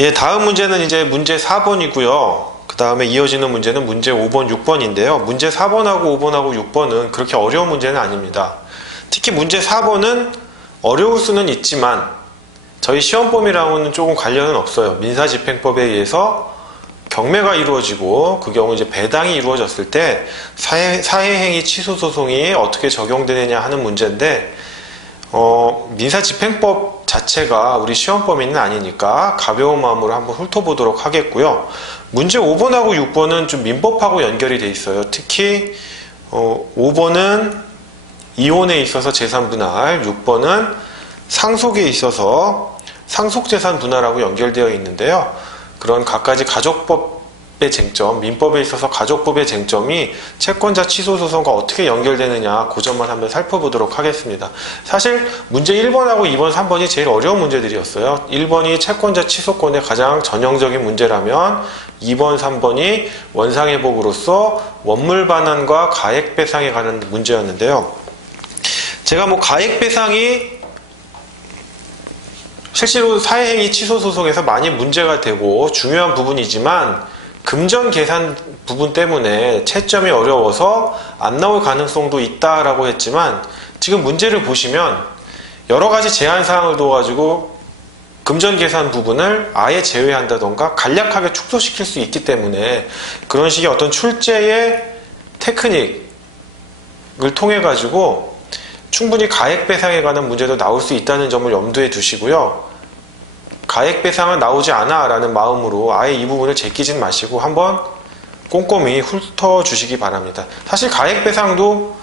예, 다음 문제는 이제 문제 4번이고요. 그 다음에 이어지는 문제는 문제 5번, 6번인데요. 문제 4번하고 5번하고 6번은 그렇게 어려운 문제는 아닙니다. 특히 문제 4번은 어려울 수는 있지만 저희 시험범위랑은 조금 관련은 없어요. 민사집행법에 의해서 경매가 이루어지고 그 경우 이제 배당이 이루어졌을 때 사회행위 취소 소송이 어떻게 적용되느냐 하는 문제인데 민사집행법 자체가 우리 시험 범위는 아니니까 가벼운 마음으로 한번 훑어보도록 하겠고요. 문제 5번하고 6번은 좀 민법하고 연결이 돼 있어요. 특히 5번은 이혼에 있어서 재산 분할, 6번은 상속에 있어서 상속재산 분할하고 연결되어 있는데요. 그런 각가지 가족법의 쟁점, 민법에 있어서 가족법의 쟁점이 채권자 취소 소송과 어떻게 연결되느냐 그 점만 한번 살펴보도록 하겠습니다. 사실 문제 1번하고 2번, 3번이 제일 어려운 문제들이었어요. 1번이 채권자 취소권의 가장 전형적인 문제라면 2번, 3번이 원상회복으로서 원물 반환과 가액 배상에 관한 문제였는데요. 제가 가액 배상이 실제로 사회행위 취소 소송에서 많이 문제가 되고 중요한 부분이지만 금전 계산 부분 때문에 채점이 어려워서 안 나올 가능성도 있다라고 했지만 지금 문제를 보시면 여러 가지 제한 사항을 둬가지고 금전 계산 부분을 아예 제외한다던가 간략하게 축소시킬 수 있기 때문에 그런 식의 어떤 출제의 테크닉을 통해 가지고 충분히 가액 배상에 관한 문제도 나올 수 있다는 점을 염두에 두시고요. 가액 배상은 나오지 않아 라는 마음으로 아예 이 부분을 제끼진 마시고 한번 꼼꼼히 훑어주시기 바랍니다. 사실 가액 배상도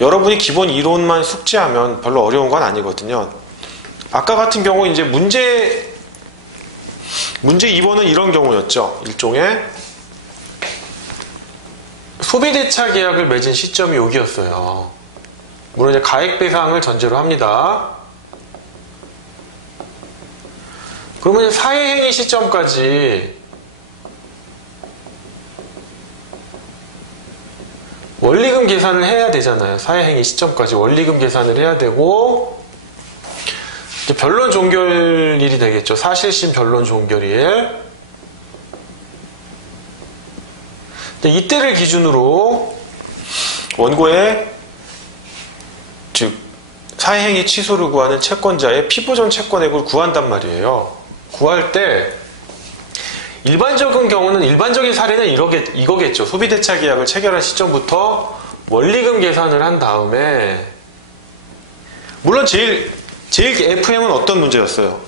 여러분이 기본 이론만 숙지하면 별로 어려운 건 아니거든요. 아까 같은 경우 이제 문제 2번은 이런 경우였죠. 일종의 소비대차 계약을 맺은 시점이 여기였어요. 물론 이제 가액 배상을 전제로 합니다. 그러면 사회행위 시점까지 원리금 계산을 해야 되잖아요. 사회행위 시점까지 원리금 계산을 해야 되고 이제 변론 종결일이 되겠죠. 사실심 변론 종결일. 이때를 기준으로 원고의 즉 사회행위 취소를 구하는 채권자의 피보전 채권액을 구한단 말이에요. 구할 때 일반적인 경우는 일반적인 사례는 이거겠죠. 소비대차 계약을 체결한 시점부터 원리금 계산을 한 다음에 물론 제일 FM은 어떤 문제였어요?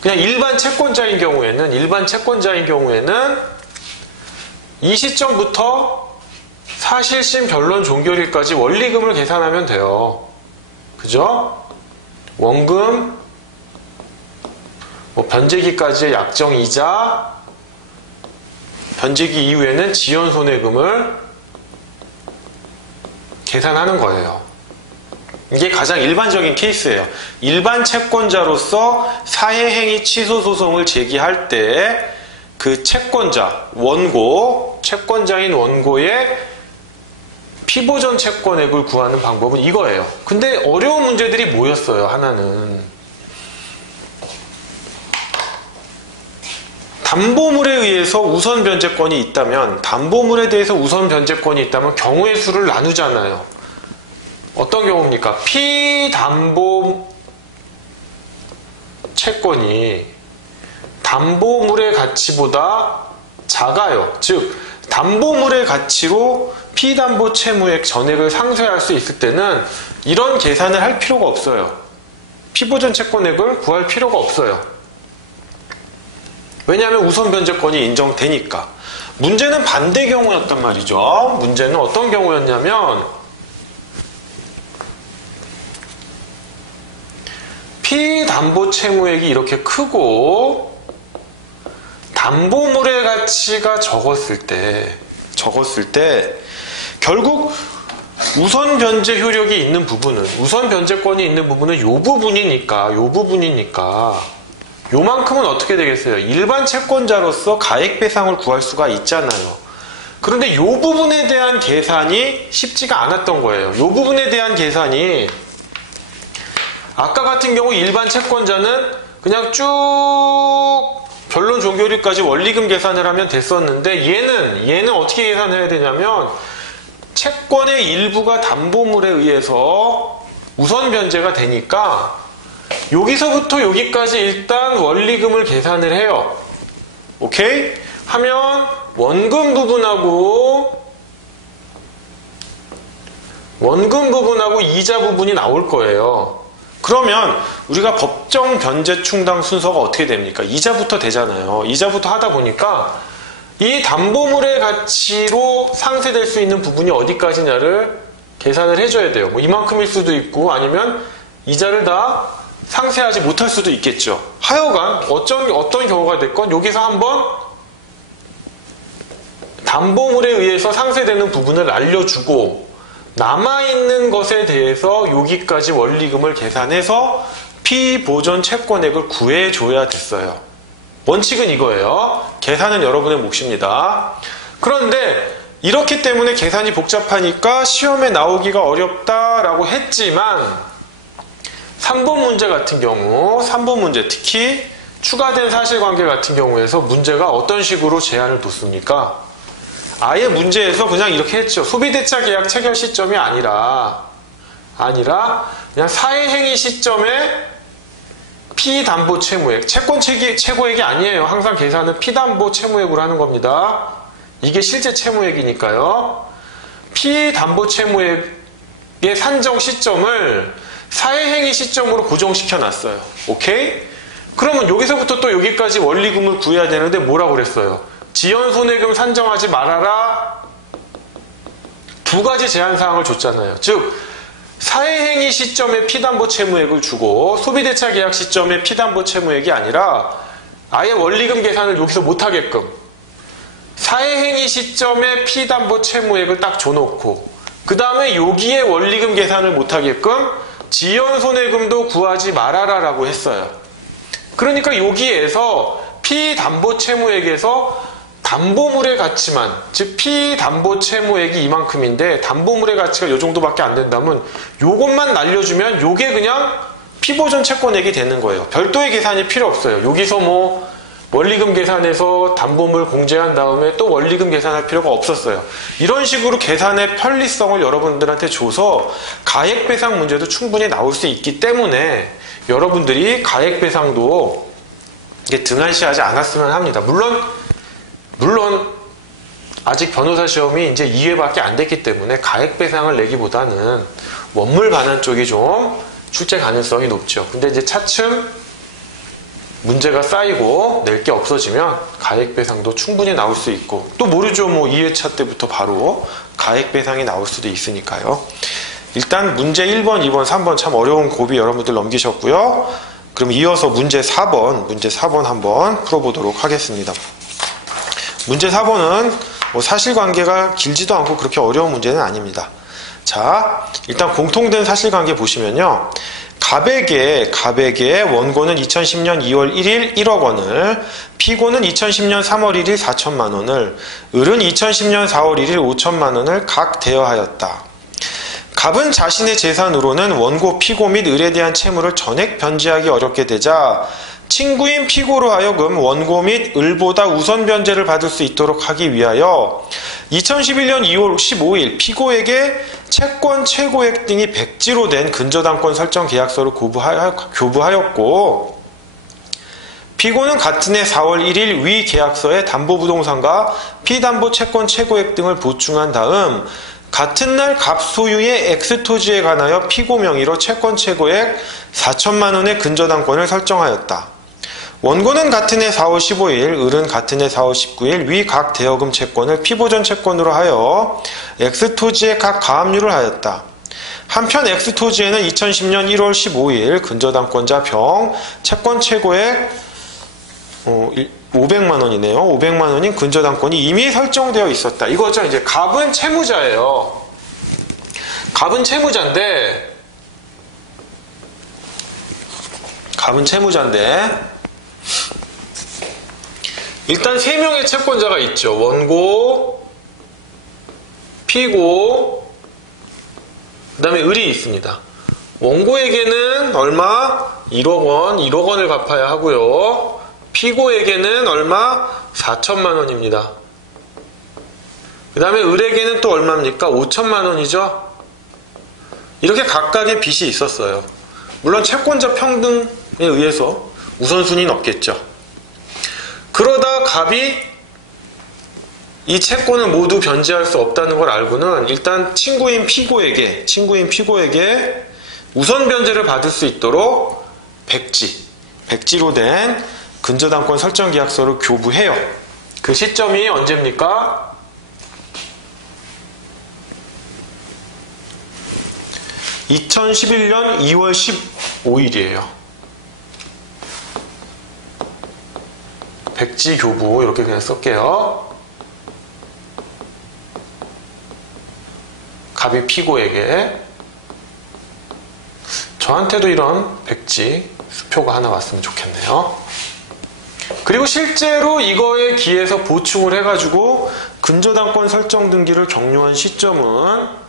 그냥 일반 채권자인 경우에는 이 시점부터 사실심 변론 종결일까지 원리금을 계산하면 돼요. 그죠? 원금, 변제기까지의 약정이자, 변제기 이후에는 지연손해금을 계산하는 거예요. 이게 가장 일반적인 케이스예요. 일반 채권자로서 사회행위 취소 소송을 제기할 때 그 채권자인 원고의 피보전 채권액을 구하는 방법은 이거예요. 근데 어려운 문제들이 뭐였어요? 하나는 담보물에 의해서 우선 변제권이 있다면 담보물에 대해서 우선 변제권이 있다면 경우의 수를 나누잖아요. 어떤 경우입니까? 피담보 채권이 담보물의 가치보다 작아요. 즉 담보물의 가치로 피담보 채무액 전액을 상쇄할 수 있을 때는 이런 계산을 할 필요가 없어요. 피보전 채권액을 구할 필요가 없어요. 왜냐하면 우선 변제권이 인정되니까. 문제는 반대 경우였단 말이죠. 문제는 어떤 경우였냐면 피담보 채무액이 이렇게 크고 담보물의 가치가 적었을 때 결국 우선 변제 효력이 있는 부분은 우선 변제권이 있는 부분은 요 부분이니까 요만큼은 어떻게 되겠어요? 일반 채권자로서 가액 배상을 구할 수가 있잖아요. 그런데 요 부분에 대한 계산이 쉽지가 않았던 거예요. 요 부분에 대한 계산이 아까 같은 경우 일반 채권자는 그냥 쭉 변론 종교리까지 원리금 계산을 하면 됐었는데 얘는 어떻게 계산해야 되냐면 채권의 일부가 담보물에 의해서 우선 변제가 되니까 여기서부터 여기까지 일단 원리금을 계산을 해요. 오케이? 하면 원금 부분하고 이자 부분이 나올 거예요. 그러면 우리가 법정 변제 충당 순서가 어떻게 됩니까? 이자부터 되잖아요. 이자부터 하다 보니까 이 담보물의 가치로 상쇄될 수 있는 부분이 어디까지냐를 계산을 해줘야 돼요. 뭐 이만큼일 수도 있고 아니면 이자를 다 상쇄하지 못할 수도 있겠죠. 하여간 어떤 경우가 됐건 여기서 한번 담보물에 의해서 상쇄되는 부분을 알려주고 남아있는 것에 대해서 여기까지 원리금을 계산해서 피보존 채권액을 구해줘야 됐어요. 원칙은 이거예요. 계산은 여러분의 몫입니다. 그런데 이렇기 때문에 계산이 복잡하니까 시험에 나오기가 어렵다라고 했지만 3번 문제 같은 경우 3번 문제 특히 추가된 사실관계 같은 경우에서 문제가 어떤 식으로 제한을 뒀습니까? 아예 문제에서 그냥 이렇게 했죠. 소비대차 계약 체결 시점이 아니라 그냥 사회행위 시점에 피담보 채무액, 채권 최고액이 아니에요. 항상 계산은 피담보 채무액으로 하는 겁니다. 이게 실제 채무액이니까요. 피담보 채무액의 산정 시점을 사회행위 시점으로 고정시켜 놨어요. 오케이? 그러면 여기서부터 또 여기까지 원리금을 구해야 되는데 뭐라고 그랬어요? 지연손해금 산정하지 말아라. 두 가지 제한사항을 줬잖아요. 즉 사회행위 시점에 피담보 채무액을 주고 소비대차 계약 시점에 피담보 채무액이 아니라 아예 원리금 계산을 여기서 못하게끔 사회행위 시점에 피담보 채무액을 딱 줘놓고 그 다음에 여기에 원리금 계산을 못하게끔 지연손해금도 구하지 말아라 라고 했어요. 그러니까 여기에서 피담보 채무액에서 담보물의 가치만, 즉 피담보 채무액이 이만큼인데 담보물의 가치가 이 정도밖에 안 된다면 요것만 날려주면 요게 그냥 피보존 채권액이 되는 거예요. 별도의 계산이 필요 없어요. 여기서 뭐 원리금 계산해서 담보물 공제한 다음에 또 원리금 계산할 필요가 없었어요. 이런 식으로 계산의 편리성을 여러분들한테 줘서 가액배상 문제도 충분히 나올 수 있기 때문에 여러분들이 가액배상도 등한시하지 않았으면 합니다. 물론 아직 변호사 시험이 이제 2회밖에 안 됐기 때문에 가액배상을 내기보다는 원물 반환 쪽이 좀 출제 가능성이 높죠. 근데 이제 차츰 문제가 쌓이고 낼 게 없어지면 가액배상도 충분히 나올 수 있고 또 모르죠. 뭐 2회차 때부터 바로 가액배상이 나올 수도 있으니까요. 일단 문제 1번, 2번, 3번 참 어려운 고비 여러분들 넘기셨고요. 그럼 이어서 문제 4번 한번 풀어보도록 하겠습니다. 문제 4번은 뭐 사실관계가 길지도 않고 그렇게 어려운 문제는 아닙니다. 자, 일단 공통된 사실관계 보시면요. 갑에게 원고는 2010년 2월 1일 1억 원을, 피고는 2010년 3월 1일 4천만 원을, 을은 2010년 4월 1일 5천만 원을 각 대여하였다. 갑은 자신의 재산으로는 원고, 피고 및 을에 대한 채무를 전액 변제하기 어렵게 되자 친구인 피고로 하여금 원고 및 을보다 우선 변제를 받을 수 있도록 하기 위하여 2011년 2월 15일 피고에게 채권 최고액 등이 백지로 된 근저당권 설정 계약서를 교부하였고 피고는 같은 해 4월 1일 위 계약서에 담보부동산과 피담보 채권 최고액 등을 보충한 다음 같은 날 갑 소유의 X토지에 관하여 피고 명의로 채권 최고액 4천만 원의 근저당권을 설정하였다. 원고는 같은 해 4월 15일, 을은 같은 해 4월 19일 위 각 대여금 채권을 피보존 채권으로 하여 X토지에 각 가압류를 하였다. 한편 X토지에는 2010년 1월 15일 근저당권자 병 채권 최고액 500만 원이네요. 500만 원인 근저당권이 이미 설정되어 있었다. 이거죠. 이제 갑은 채무자예요. 갑은 채무자인데 일단 3명의 채권자가 있죠. 원고, 피고, 그 다음에 을이 있습니다. 원고에게는 얼마? 1억 원을 갚아야 하고요. 피고에게는 얼마? 4천만 원입니다. 그 다음에 을에게는 또 얼마입니까? 5천만 원이죠. 이렇게 각각의 빚이 있었어요. 물론 채권자 평등에 의해서 우선순위는 없겠죠. 그러다 갑이 이 채권을 모두 변제할 수 없다는 걸 알고는 일단 친구인 피고에게 우선 변제를 받을 수 있도록 백지로 된 근저당권 설정 계약서를 교부해요. 그 시점이 언제입니까? 2011년 2월 15일이에요. 백지 교부 이렇게 그냥 쓸게요. 갑이 피고에게. 저한테도 이런 백지 수표가 하나 왔으면 좋겠네요. 그리고 실제로 이거에 기해서 보충을 해가지고 근저당권 설정 등기를 격려한 시점은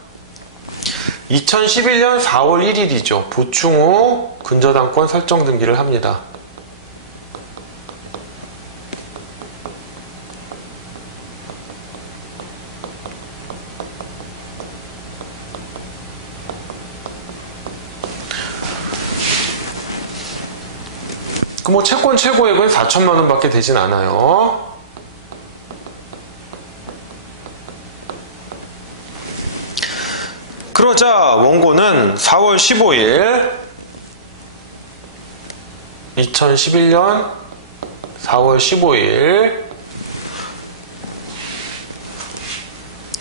2011년 4월 1일이죠. 보충 후 근저당권 설정 등기를 합니다. 그 뭐 채권 최고액은 4천만 원밖에 되진 않아요. 그러자 원고는 4월 15일 2011년 4월 15일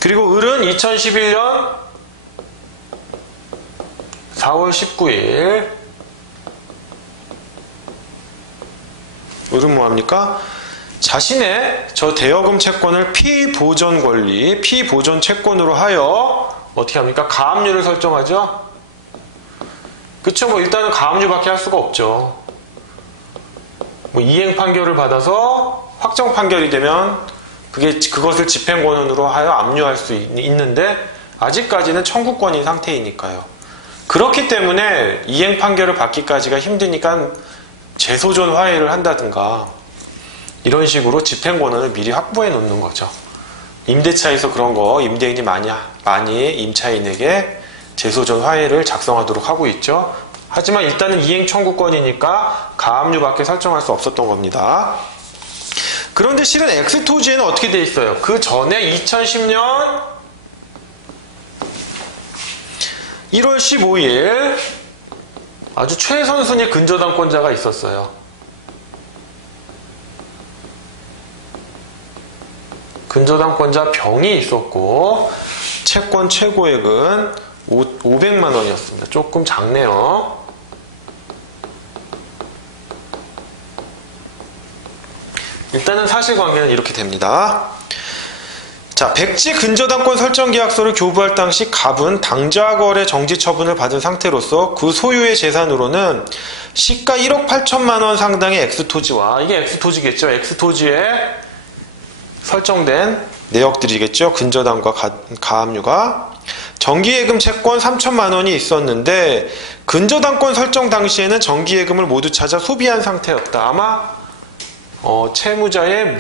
그리고 을은 2011년 4월 19일 을은 뭐합니까? 자신의 저 대여금 채권을 피보전 권리, 피보전 채권으로 하여 어떻게 합니까? 가압류를 설정하죠? 그쵸? 뭐 일단은 가압류밖에 할 수가 없죠. 뭐 이행 판결을 받아서 확정 판결이 되면 그것을 집행권으로 하여 압류할 수 있는데 아직까지는 청구권인 상태이니까요. 그렇기 때문에 이행 판결을 받기까지가 힘드니까 재소존 화해를 한다든가 이런 식으로 집행권을 미리 확보해 놓는 거죠. 임대차에서 그런 거 임대인이 많이 임차인에게 재소존 화해를 작성하도록 하고 있죠. 하지만 일단은 이행 청구권이니까 가압류밖에 설정할 수 없었던 겁니다. 그런데 실은 X토지에는 어떻게 돼 있어요? 그 전에 2010년 1월 15일 아주 최선순위 근저당권자가 있었어요. 근저당권자 병이 있었고 채권 최고액은 500만 원이었습니다. 조금 작네요. 일단은 사실관계는 이렇게 됩니다. 자, 백지 근저당권 설정 계약서를 교부할 당시 갑은 당좌거래 정지 처분을 받은 상태로서 그 소유의 재산으로는 시가 1억 8천만 원 상당의 X토지와 이게 X토지겠죠. X토지에 설정된 내역들이겠죠. 근저당과 가압류가 정기예금 채권 3천만 원이 있었는데 근저당권 설정 당시에는 정기예금을 모두 찾아 소비한 상태였다. 아마 채무자의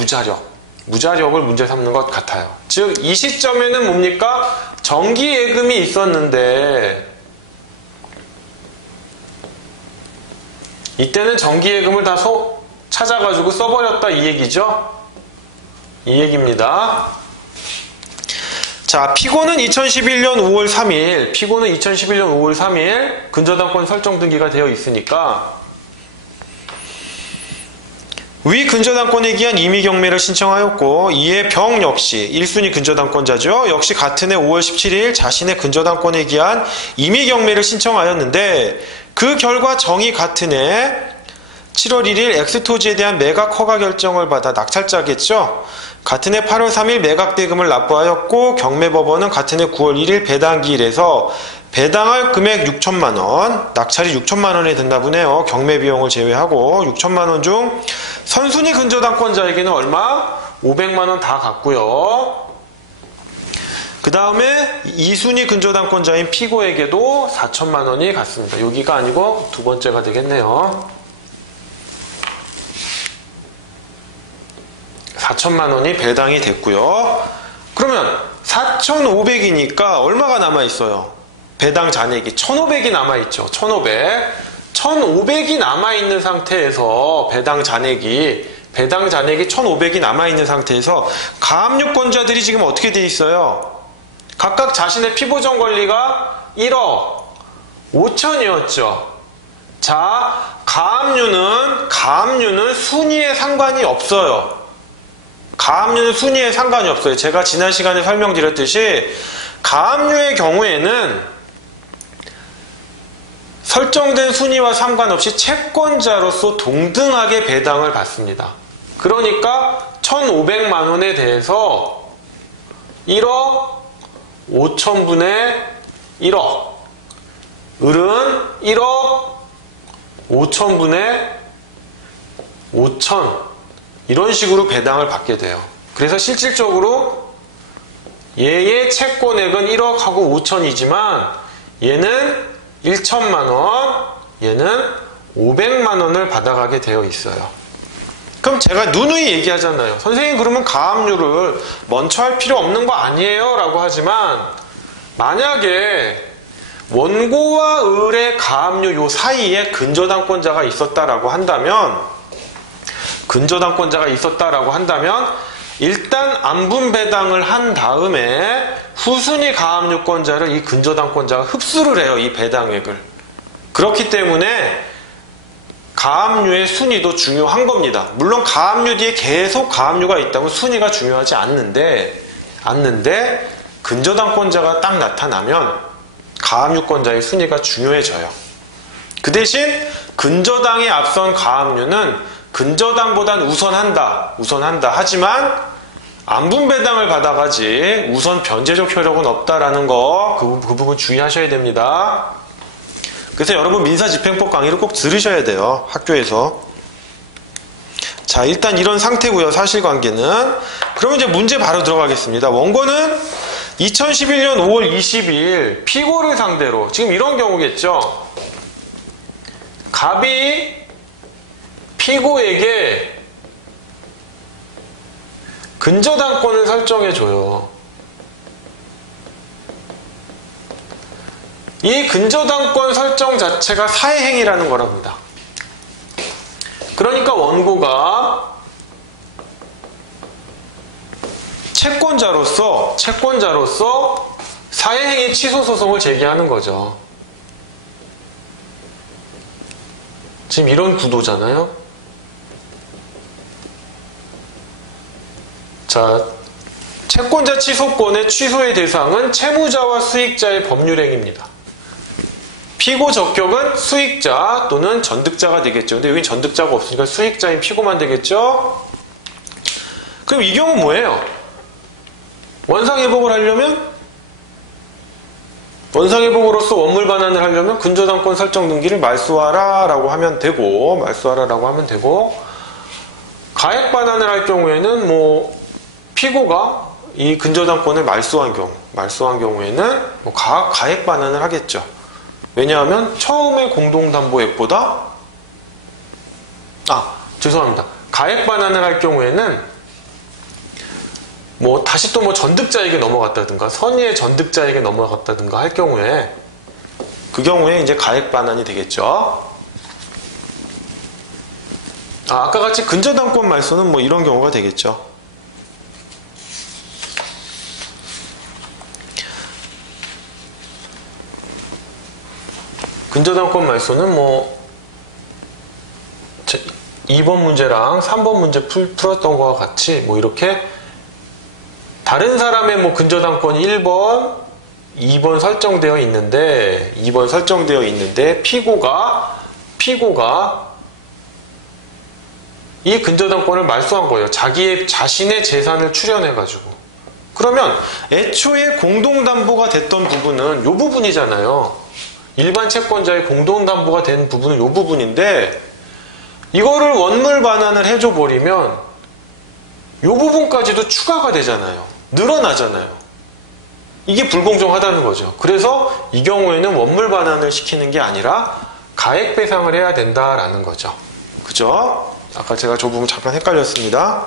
무자력을 문제 삼는 것 같아요. 즉 이 시점에는 뭡니까? 정기예금이 있었는데 이때는 정기예금을 다 찾아가지고 써버렸다 이 얘기죠. 이 얘기입니다. 자, 피고는 2011년 5월 3일 근저당권 설정 등기가 되어 있으니까 위 근저당권에 기한 임의경매를 신청하였고 이에 병 역시 1순위 근저당권자죠. 역시 같은 해 5월 17일 자신의 근저당권에 기한 임의경매를 신청하였는데 그 결과 정이 같은 해 7월 1일 X토지에 대한 매각 허가 결정을 받아 낙찰자겠죠. 같은 해 8월 3일 매각 대금을 납부하였고 경매법원은 같은 해 9월 1일 배당기일에서 배당할 금액 6천만 원, 낙찰이 6천만 원에 든다 보네요. 경매 비용을 제외하고 6천만 원 중 선순위 근저당권자에게는 얼마? 500만 원 다 갔고요. 그 다음에 2순위 근저당권자인 피고에게도 4천만 원이 갔습니다. 여기가 아니고 두 번째가 되겠네요. 4천만 원이 배당이 됐고요. 그러면 4,500이니까 얼마가 남아있어요? 배당 잔액이 1,500이 남아있죠. 1,500이 남아있는 상태에서 배당 잔액이 1,500이 남아있는 상태에서 가압류권자들이 지금 어떻게 돼 있어요? 각각 자신의 피보전 권리가 1억 5천이었죠. 자, 가압류는 순위에 상관이 없어요. 가압류는 순위에 상관이 없어요. 제가 지난 시간에 설명드렸듯이 가압류의 경우에는 설정된 순위와 상관없이 채권자로서 동등하게 배당을 받습니다. 그러니까 1,500만 원에 대해서 1억 5천분의 1억, 을은 1억 5천분의 5천, 이런 식으로 배당을 받게 돼요. 그래서 실질적으로 얘의 채권액은 1억하고 5천이지만 얘는 1천만 원, 얘는 500만 원을 받아가게 되어 있어요. 그럼 제가 누누이 얘기하잖아요. 선생님, 그러면 가압류를 먼저 할 필요 없는 거 아니에요? 라고 하지만 만약에 원고와 을의 가압류 요 사이에 근저당권자가 있었다라고 한다면 일단 안분 배당을 한 다음에 후순위 가압류권자를 이 근저당권자가 흡수를 해요. 이 배당액을. 그렇기 때문에 가압류의 순위도 중요한 겁니다. 물론 가압류 뒤에 계속 가압류가 있다면 순위가 중요하지 않는데 근저당권자가 딱 나타나면 가압류권자의 순위가 중요해져요. 그 대신 근저당에 앞선 가압류는 근저당보단 우선한다. 하지만 안분 배당을 받아가지 우선 변제적 효력은 없다라는 거, 그 부분 주의하셔야 됩니다. 그래서 여러분 민사집행법 강의를 꼭 들으셔야 돼요. 학교에서. 자, 일단 이런 상태고요. 사실관계는. 그러면 이제 문제 바로 들어가겠습니다. 원고는 2011년 5월 20일 피고를 상대로, 지금 이런 경우겠죠. 갑이 피고에게 근저당권을 설정해줘요. 이 근저당권 설정 자체가 사회행위라는 거랍니다. 그러니까 원고가 채권자로서 사회행위 취소 소송을 제기하는 거죠. 지금 이런 구도잖아요. 자, 채권자 취소권의 취소의 대상은 채무자와 수익자의 법률행위입니다. 피고 적격은 수익자 또는 전득자가 되겠죠. 근데 여기 전득자가 없으니까 수익자인 피고만 되겠죠. 그럼 이 경우 뭐예요? 원상회복을 하려면, 원상회복으로서 원물 반환을 하려면 근저당권 설정 등기를 말소하라라고 하면 되고, 가액 반환을 할 경우에는 피고가 이 근저당권을 말소한 경우에는 가액 반환을 하겠죠. 왜냐하면 처음에 공동담보액보다 가액 반환을 할 경우에는 다시 또 전득자에게 넘어갔다든가 선의의 전득자에게 넘어갔다든가 할 경우에 그 경우에 이제 가액 반환이 되겠죠. 아까 같이 근저당권 말소는 이런 경우가 되겠죠. 근저당권 말소는 2번 문제랑 3번 문제 풀었던 것과 같이 이렇게 다른 사람의 근저당권이 1번, 2번 설정되어 있는데 피고가 이 근저당권을 말소한 거예요. 자신의 재산을 출연해가지고. 그러면 애초에 공동담보가 됐던 부분은 이 부분이잖아요. 일반 채권자의 공동담보가 된 부분은 이 부분인데 이거를 원물 반환을 해줘 버리면 이 부분까지도 추가가 되잖아요. 늘어나잖아요. 이게 불공정하다는 거죠. 그래서 이 경우에는 원물 반환을 시키는 게 아니라 가액 배상을 해야 된다라는 거죠. 그죠? 아까 제가 저 부분 잠깐 헷갈렸습니다.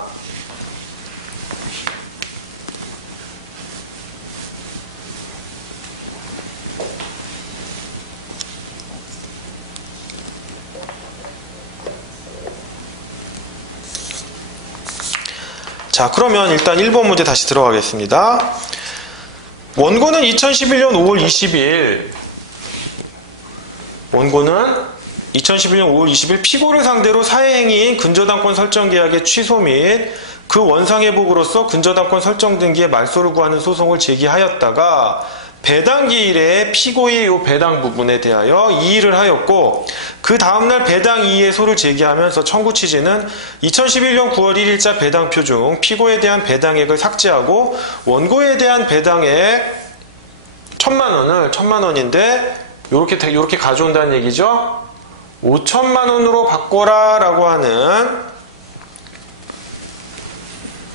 자, 그러면 일단 1번 문제 다시 들어가겠습니다. 원고는 2011년 5월 20일 피고를 상대로 사회행위인 근저당권 설정 계약의 취소 및 그 원상회복으로서 근저당권 설정 등기의 말소를 구하는 소송을 제기하였다가 배당 기일에 피고의 요 배당 부분에 대하여 이의를 하였고, 그 다음날 배당 이의소를 제기하면서 청구 취지는 2011년 9월 1일자 배당표 중 피고에 대한 배당액을 삭제하고 원고에 대한 배당액 1,000만 원인데 요렇게 가져온다는 얘기죠. 5,000만 원으로 바꿔라 라고 하는,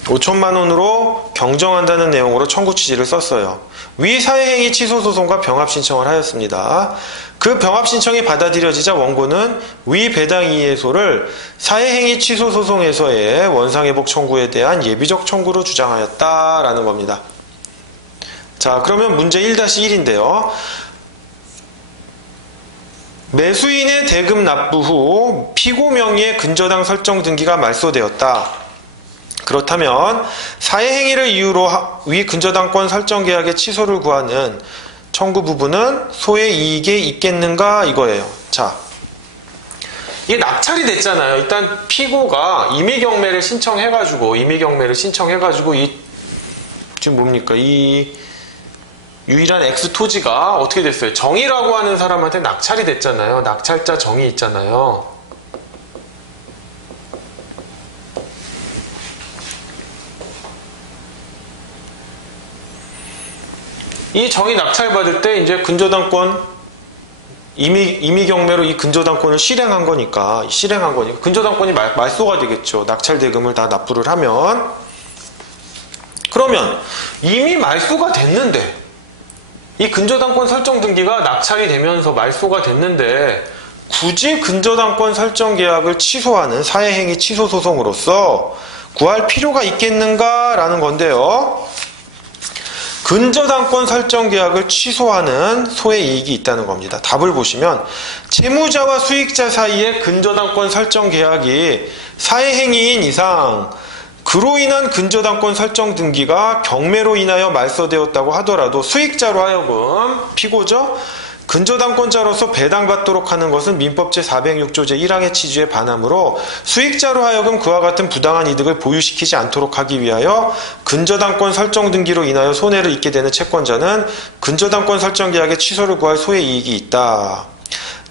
5,000만 원으로 경정한다는 내용으로 청구 취지를 썼어요. 위 사회행위 취소 소송과 병합 신청을 하였습니다. 그 병합 신청이 받아들여지자 원고는 위 배당 이의소를 사회행위 취소 소송에서의 원상회복 청구에 대한 예비적 청구로 주장하였다라는 겁니다. 자, 그러면 문제 1-1인데요. 매수인의 대금 납부 후 피고 명의의 근저당 설정 등기가 말소되었다. 그렇다면 사회행위를 이유로 위 근저당권 설정 계약의 취소를 구하는 청구 부분은 소의 이익에 있겠는가 이거예요. 자, 이게 낙찰이 됐잖아요. 일단 피고가 임의경매를 신청해가지고 지금 뭡니까? 이 유일한 X 토지가 어떻게 됐어요? 정의라고 하는 사람한테 낙찰이 됐잖아요. 낙찰자 정의 있잖아요. 이 정의 낙찰받을 때 이제 근저당권 임의경매로 이 근저당권을 실행한 거니까 근저당권이 말소가 되겠죠. 낙찰 대금을 다 납부를 하면. 그러면 이미 말소가 됐는데, 이 근저당권 설정 등기가 낙찰이 되면서 말소가 됐는데 굳이 근저당권 설정 계약을 취소하는 사회행위 취소 소송으로서 구할 필요가 있겠는가라는 건데요. 근저당권 설정 계약을 취소하는 소의 이익이 있다는 겁니다. 답을 보시면 채무자와 수익자 사이의 근저당권 설정 계약이 사회행위인 이상 그로 인한 근저당권 설정 등기가 경매로 인하여 말소되었다고 하더라도 수익자로 하여금, 피고죠? 근저당권자로서 배당받도록 하는 것은 민법 제406조 제1항의 취지에 반하므로 수익자로 하여금 그와 같은 부당한 이득을 보유시키지 않도록 하기 위하여 근저당권 설정 등기로 인하여 손해를 입게 되는 채권자는 근저당권 설정 계약의 취소를 구할 소의 이익이 있다.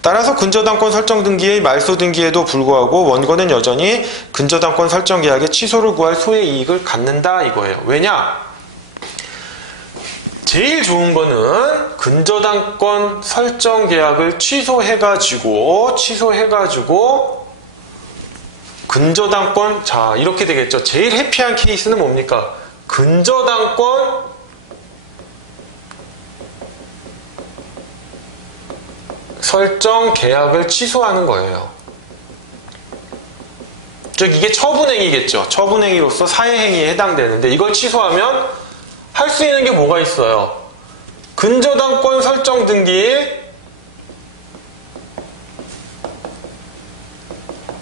따라서 근저당권 설정 등기의 말소 등기에도 불구하고 원고는 여전히 근저당권 설정 계약의 취소를 구할 소의 이익을 갖는다 이거예요. 왜냐? 제일 좋은 거는 근저당권 설정 계약을 취소해가지고 근저당권, 자 이렇게 되겠죠. 제일 해피한 케이스는 뭡니까? 근저당권 설정 계약을 취소하는 거예요. 즉 이게 처분행위겠죠. 처분행위로서 사회행위에 해당되는데 이걸 취소하면 할 수 있는 게 뭐가 있어요? 근저당권 설정 등기에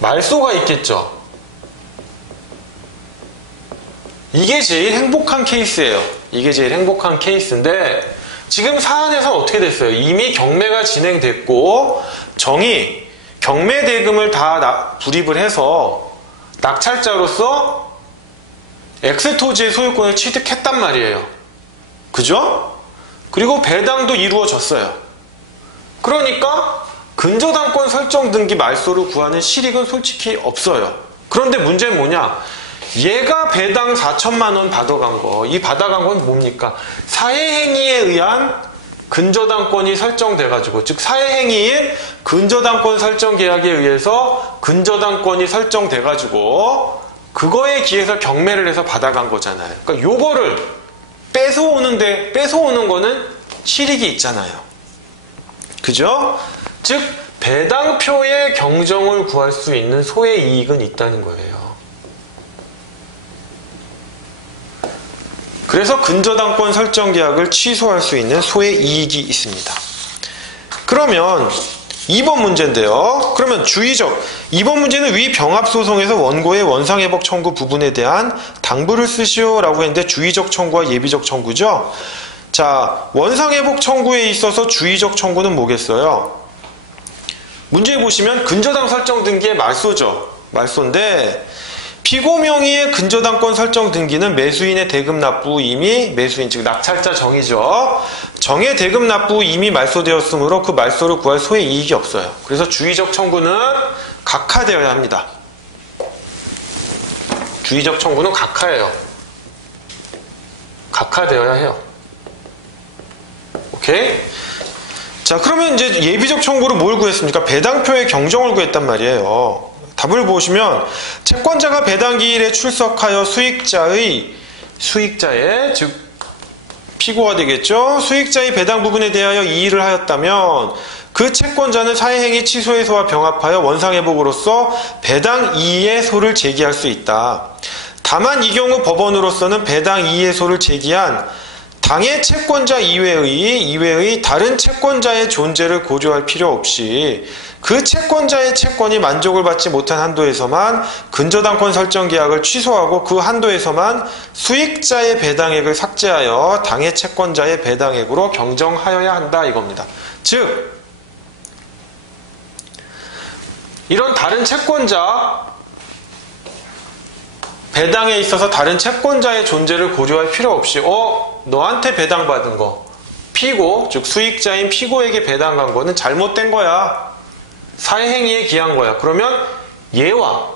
말소가 있겠죠. 이게 제일 행복한 케이스예요. 이게 제일 행복한 케이스인데 지금 사안에서는 어떻게 됐어요? 이미 경매가 진행됐고 정의, 경매 대금을 다 불입을 해서 낙찰자로서 X토지의 소유권을 취득했단 말이에요. 그죠? 그리고 배당도 이루어졌어요. 그러니까 근저당권 설정 등기 말소를 구하는 실익은 솔직히 없어요. 그런데 문제는 뭐냐? 얘가 배당 4,000만 원 받아간 거, 이 받아간 건 뭡니까? 사회행위에 의한 근저당권이 설정돼가지고, 즉 사회행위인 근저당권 설정 계약에 의해서 근저당권이 설정돼가지고 그거에 기해서 경매를 해서 받아간 거잖아요. 그러니까 요거를 뺏어오는 거는 실익이 있잖아요. 그죠? 즉 배당표의 경정을 구할 수 있는 소의 이익은 있다는 거예요. 그래서 근저당권 설정 계약을 취소할 수 있는 소의 이익이 있습니다. 그러면 2번 문제인데요. 그러면 주의적. 2번 문제는 위 병합소송에서 원고의 원상회복 청구 부분에 대한 당부를 쓰시오 라고 했는데 주의적 청구와 예비적 청구죠. 자, 원상회복 청구에 있어서 주의적 청구는 뭐겠어요? 문제 보시면 근저당 설정 등기의 말소죠. 말소인데 피고 명의의 근저당권 설정 등기는 매수인의 대금 납부 이미 매수인 즉 낙찰자 정이죠. 정의 대금 납부 이미 말소되었으므로 그 말소를 구할 소의 이익이 없어요. 그래서 주의적 청구는 각하되어야 합니다. 주의적 청구는 각하예요. 각하되어야 해요. 오케이? 자, 그러면 이제 예비적 청구로 뭘 구했습니까? 배당표의 경정을 구했단 말이에요. 답을 보시면 채권자가 배당기일에 출석하여 수익자의 즉 피고가 되겠죠. 수익자의 배당 부분에 대하여 이의를 하였다면 그 채권자는 사회행위 취소해소와 병합하여 원상회복으로서 배당 이의의 소를 제기할 수 있다. 다만 이 경우 법원으로서는 배당 이의의 소를 제기한 당해 채권자 이외의 다른 채권자의 존재를 고려할 필요 없이 그 채권자의 채권이 만족을 받지 못한 한도에서만 근저당권 설정 계약을 취소하고 그 한도에서만 수익자의 배당액을 삭제하여 당해 채권자의 배당액으로 경정하여야 한다 이겁니다. 즉 이런 다른 채권자 배당에 있어서 다른 채권자의 존재를 고려할 필요 없이 너한테 배당받은 거 피고 즉 수익자인 피고에게 배당한 거는 잘못된 거야. 사회행위에 기한 거야. 그러면 얘와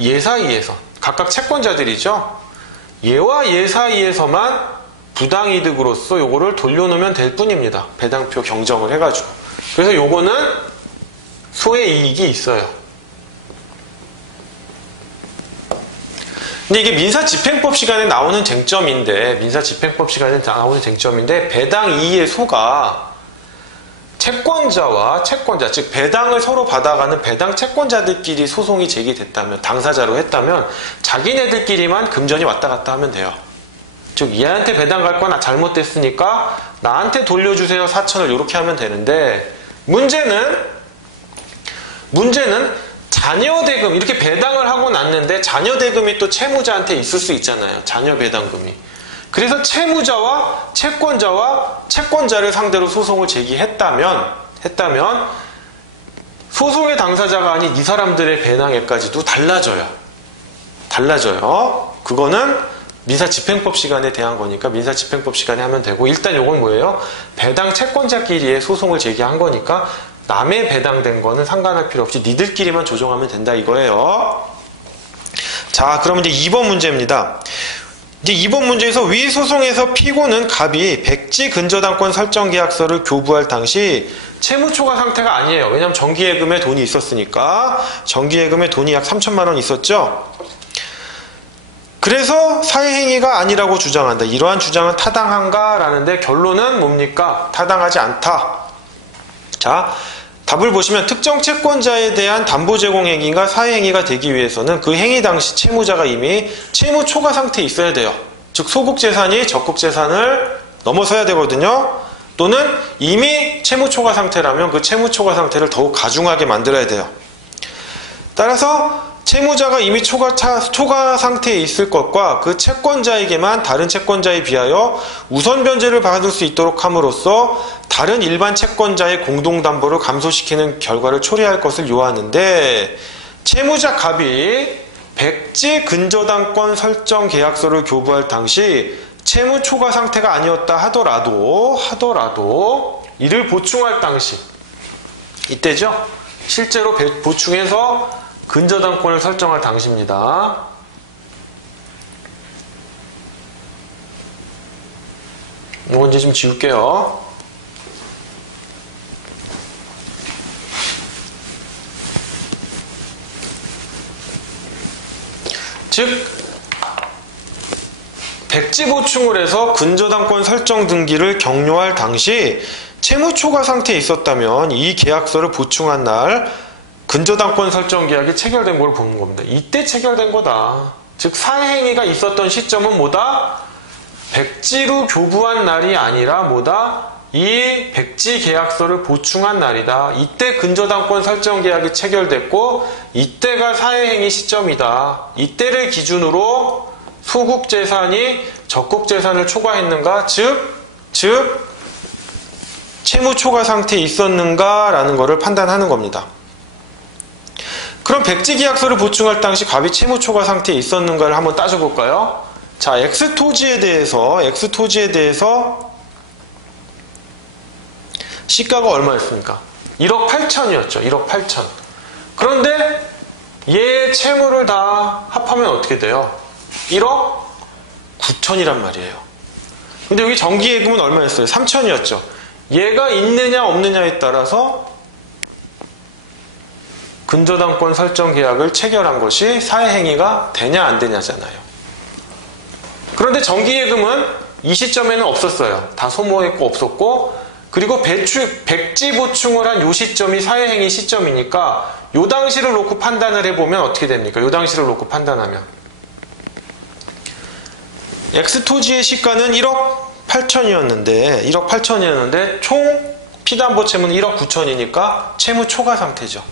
얘 사이에서 각각 채권자들이죠. 얘와 얘 사이에서만 부당이득으로서 요거를 돌려놓으면 될 뿐입니다. 배당표 경정을 해가지고. 그래서 요거는 소의 이익이 있어요. 근데 이게 민사집행법 시간에 나오는 쟁점인데 배당 이의의 소가 채권자와 채권자 즉 배당을 서로 받아가는 배당 채권자들끼리 소송이 제기됐다면 당사자로 했다면 자기네들끼리만 금전이 왔다 갔다 하면 돼요. 즉 얘한테 배당 갈 건 잘못됐으니까 나한테 돌려주세요 4천을 이렇게 하면 되는데 문제는 자녀대금 이렇게 배당을 하고 났는데 자녀대금이 또 채무자한테 있을 수 있잖아요. 자녀배당금이. 그래서 채무자와 채권자를 상대로 소송을 제기했다면 소송의 당사자가 아닌 이 사람들의 배당액까지도 달라져요. 그거는 민사집행법 시간에 대한 거니까 민사집행법 시간에 하면 되고 일단 요건 뭐예요? 배당 채권자끼리의 소송을 제기한 거니까 남의 배당된 거는 상관할 필요 없이 니들끼리만 조정하면 된다 이거예요. 자, 그러면 이제 2번 문제입니다. 이제 2번 문제에서 위 소송에서 피고는 갑이 백지 근저당권 설정 계약서를 교부할 당시 채무초과 상태가 아니에요. 왜냐하면 정기예금에 돈이 있었으니까. 정기예금에 돈이 약 3천만 원 있었죠. 그래서 사회행위가 아니라고 주장한다. 이러한 주장은 타당한가? 라는데 결론은 뭡니까? 타당하지 않다. 자, 답을 보시면 특정 채권자에 대한 담보 제공 행위가 사회행위가 되기 위해서는 그 행위 당시 채무자가 이미 채무 초과 상태에 있어야 돼요. 즉 소국 재산이 적국 재산을 넘어서야 되거든요. 또는 이미 채무 초과 상태라면 그 채무 초과 상태를 더욱 가중하게 만들어야 돼요. 따라서 채무자가 이미 초과 상태에 있을 것과 그 채권자에게만 다른 채권자에 비하여 우선 변제를 받을 수 있도록 함으로써 다른 일반 채권자의 공동담보를 감소시키는 결과를 초래할 것을 요하는데 채무자 갑이 백지 근저당권 설정 계약서를 교부할 당시 채무 초과 상태가 아니었다 하더라도 이를 보충할 당시 이때죠. 실제로 보충해서 근저당권을 설정할 당시입니다. 이건 이제 좀 지울게요. 즉 백지 보충을 해서 근저당권 설정 등기를 격려할 당시 채무 초과 상태에 있었다면 이 계약서를 보충한 날 근저당권 설정 계약이 체결된 걸 보는 겁니다. 이때 체결된 거다. 즉 사회행위가 있었던 시점은 뭐다? 백지로 교부한 날이 아니라 뭐다? 이 백지 계약서를 보충한 날이다. 이때 근저당권 설정 계약이 체결됐고 이때가 사회행위 시점이다. 이때를 기준으로 소국 재산이 적국 재산을 초과했는가? 즉 채무 초과 상태에 있었는가라는 것을 판단하는 겁니다. 그럼 백지 계약서를 보충할 당시 갑이 채무 초과 상태에 있었는가를 한번 따져볼까요? 자, X토지에 대해서 시가가 얼마였습니까? 1억 8천이었죠. 1억 8천. 그런데 얘 채무를 다 합하면 어떻게 돼요? 1억 9천이란 말이에요. 근데 여기 정기예금은 얼마였어요? 3천이었죠. 얘가 있느냐 없느냐에 따라서 근저당권 설정 계약을 체결한 것이 사회행위가 되냐 안 되냐잖아요. 그런데 정기예금은 이 시점에는 없었어요. 다 소모했고 없었고, 그리고 백지 보충을 한 요 시점이 사회행위 시점이니까 요 당시를 놓고 판단을 해보면 어떻게 됩니까? 요 당시를 놓고 판단하면 X토지의 시가는 1억 8천이었는데 총 피담보 채무는 1억 9천이니까 채무 초과 상태죠.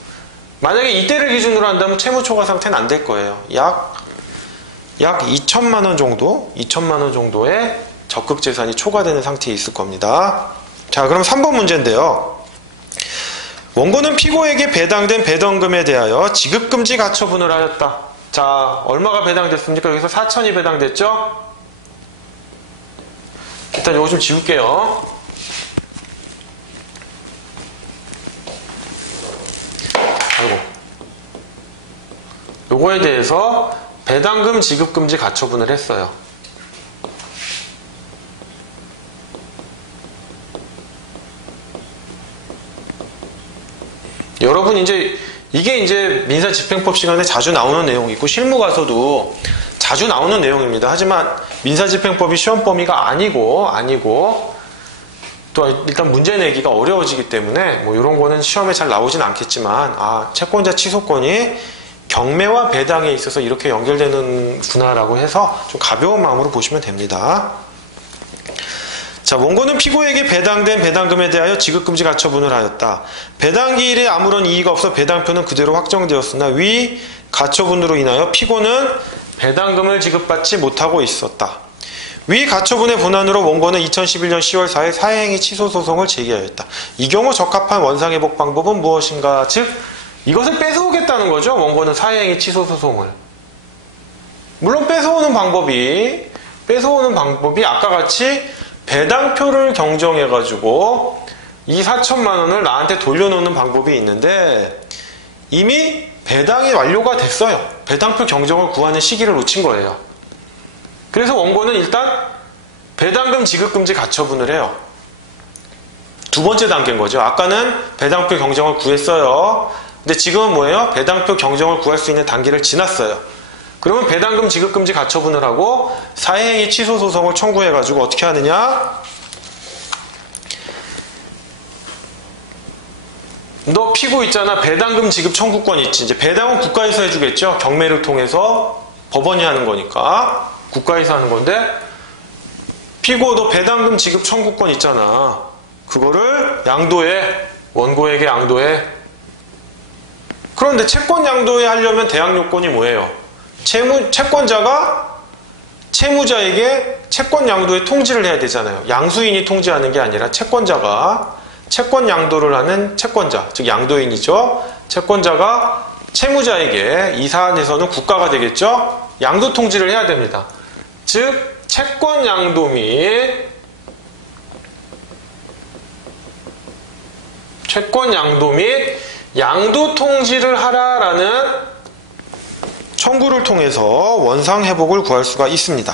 만약에 이때를 기준으로 한다면 채무 초과 상태는 안 될 거예요. 약 2천만 원 정도의 적극 재산이 초과되는 상태에 있을 겁니다. 자, 그럼 3번 문제인데요. 원고는 피고에게 배당된 배당금에 대하여 지급금지 가처분을 하였다. 자, 얼마가 배당됐습니까? 여기서 4천이 배당됐죠? 일단 요거 좀 지울게요. 아이고. 요거에 대해서 배당금 지급금지 가처분을 했어요. 여러분 이게 이제 민사집행법 시간에 자주 나오는 내용이고 실무 가서도 자주 나오는 내용입니다. 하지만 민사집행법이 시험 범위가 아니고 또 일단 문제 내기가 어려워지기 때문에 뭐 이런 거는 시험에 잘 나오진 않겠지만 채권자 취소권이 경매와 배당에 있어서 이렇게 연결되는구나라고 해서 좀 가벼운 마음으로 보시면 됩니다. 자, 원고는 피고에게 배당된 배당금에 대하여 지급금지 가처분을 하였다. 배당기일에 아무런 이의가 없어 배당표는 그대로 확정되었으나 위 가처분으로 인하여 피고는 배당금을 지급받지 못하고 있었다. 위 가처분의 본안으로 원고는 2011년 10월 4일 사회행위 취소 소송을 제기하였다. 이 경우 적합한 원상회복 방법은 무엇인가? 즉 이것을 뺏어오겠다는 거죠. 원고는 사회행위 취소 소송을. 물론 뺏어오는 방법이 아까 같이 배당표를 경정해가지고 이 4천만 원을 나한테 돌려놓는 방법이 있는데 이미 배당이 완료가 됐어요. 배당표 경정을 구하는 시기를 놓친 거예요. 그래서 원고는 일단 배당금 지급금지 가처분을 해요. 두 번째 단계인 거죠. 아까는 배당표 경정을 구했어요. 근데 지금은 뭐예요? 배당표 경정을 구할 수 있는 단계를 지났어요. 그러면 배당금 지급금지 가처분을 하고 사회행위 취소 소송을 청구해가지고 어떻게 하느냐? 너 피고 있잖아. 배당금 지급 청구권 있지. 이제 배당은 국가에서 해주겠죠. 경매를 통해서 법원이 하는 거니까 국가에서 하는 건데 피고 너 배당금 지급 청구권 있잖아. 그거를 양도해. 원고에게 양도해. 그런데 채권 양도에 하려면 대항 요건이 뭐예요? 채권자가 채무자에게 채권 양도에 통지를 해야 되잖아요. 양수인이 통지하는 게 아니라 채권자가 채권 양도를 하는 채권자, 즉 양도인이죠. 채권자가 채무자에게 이 사안에서는 국가가 되겠죠. 양도 통지를 해야 됩니다. 즉 채권 양도 및 양도 통지를 하라라는 청구를 통해서 원상 회복을 구할 수가 있습니다.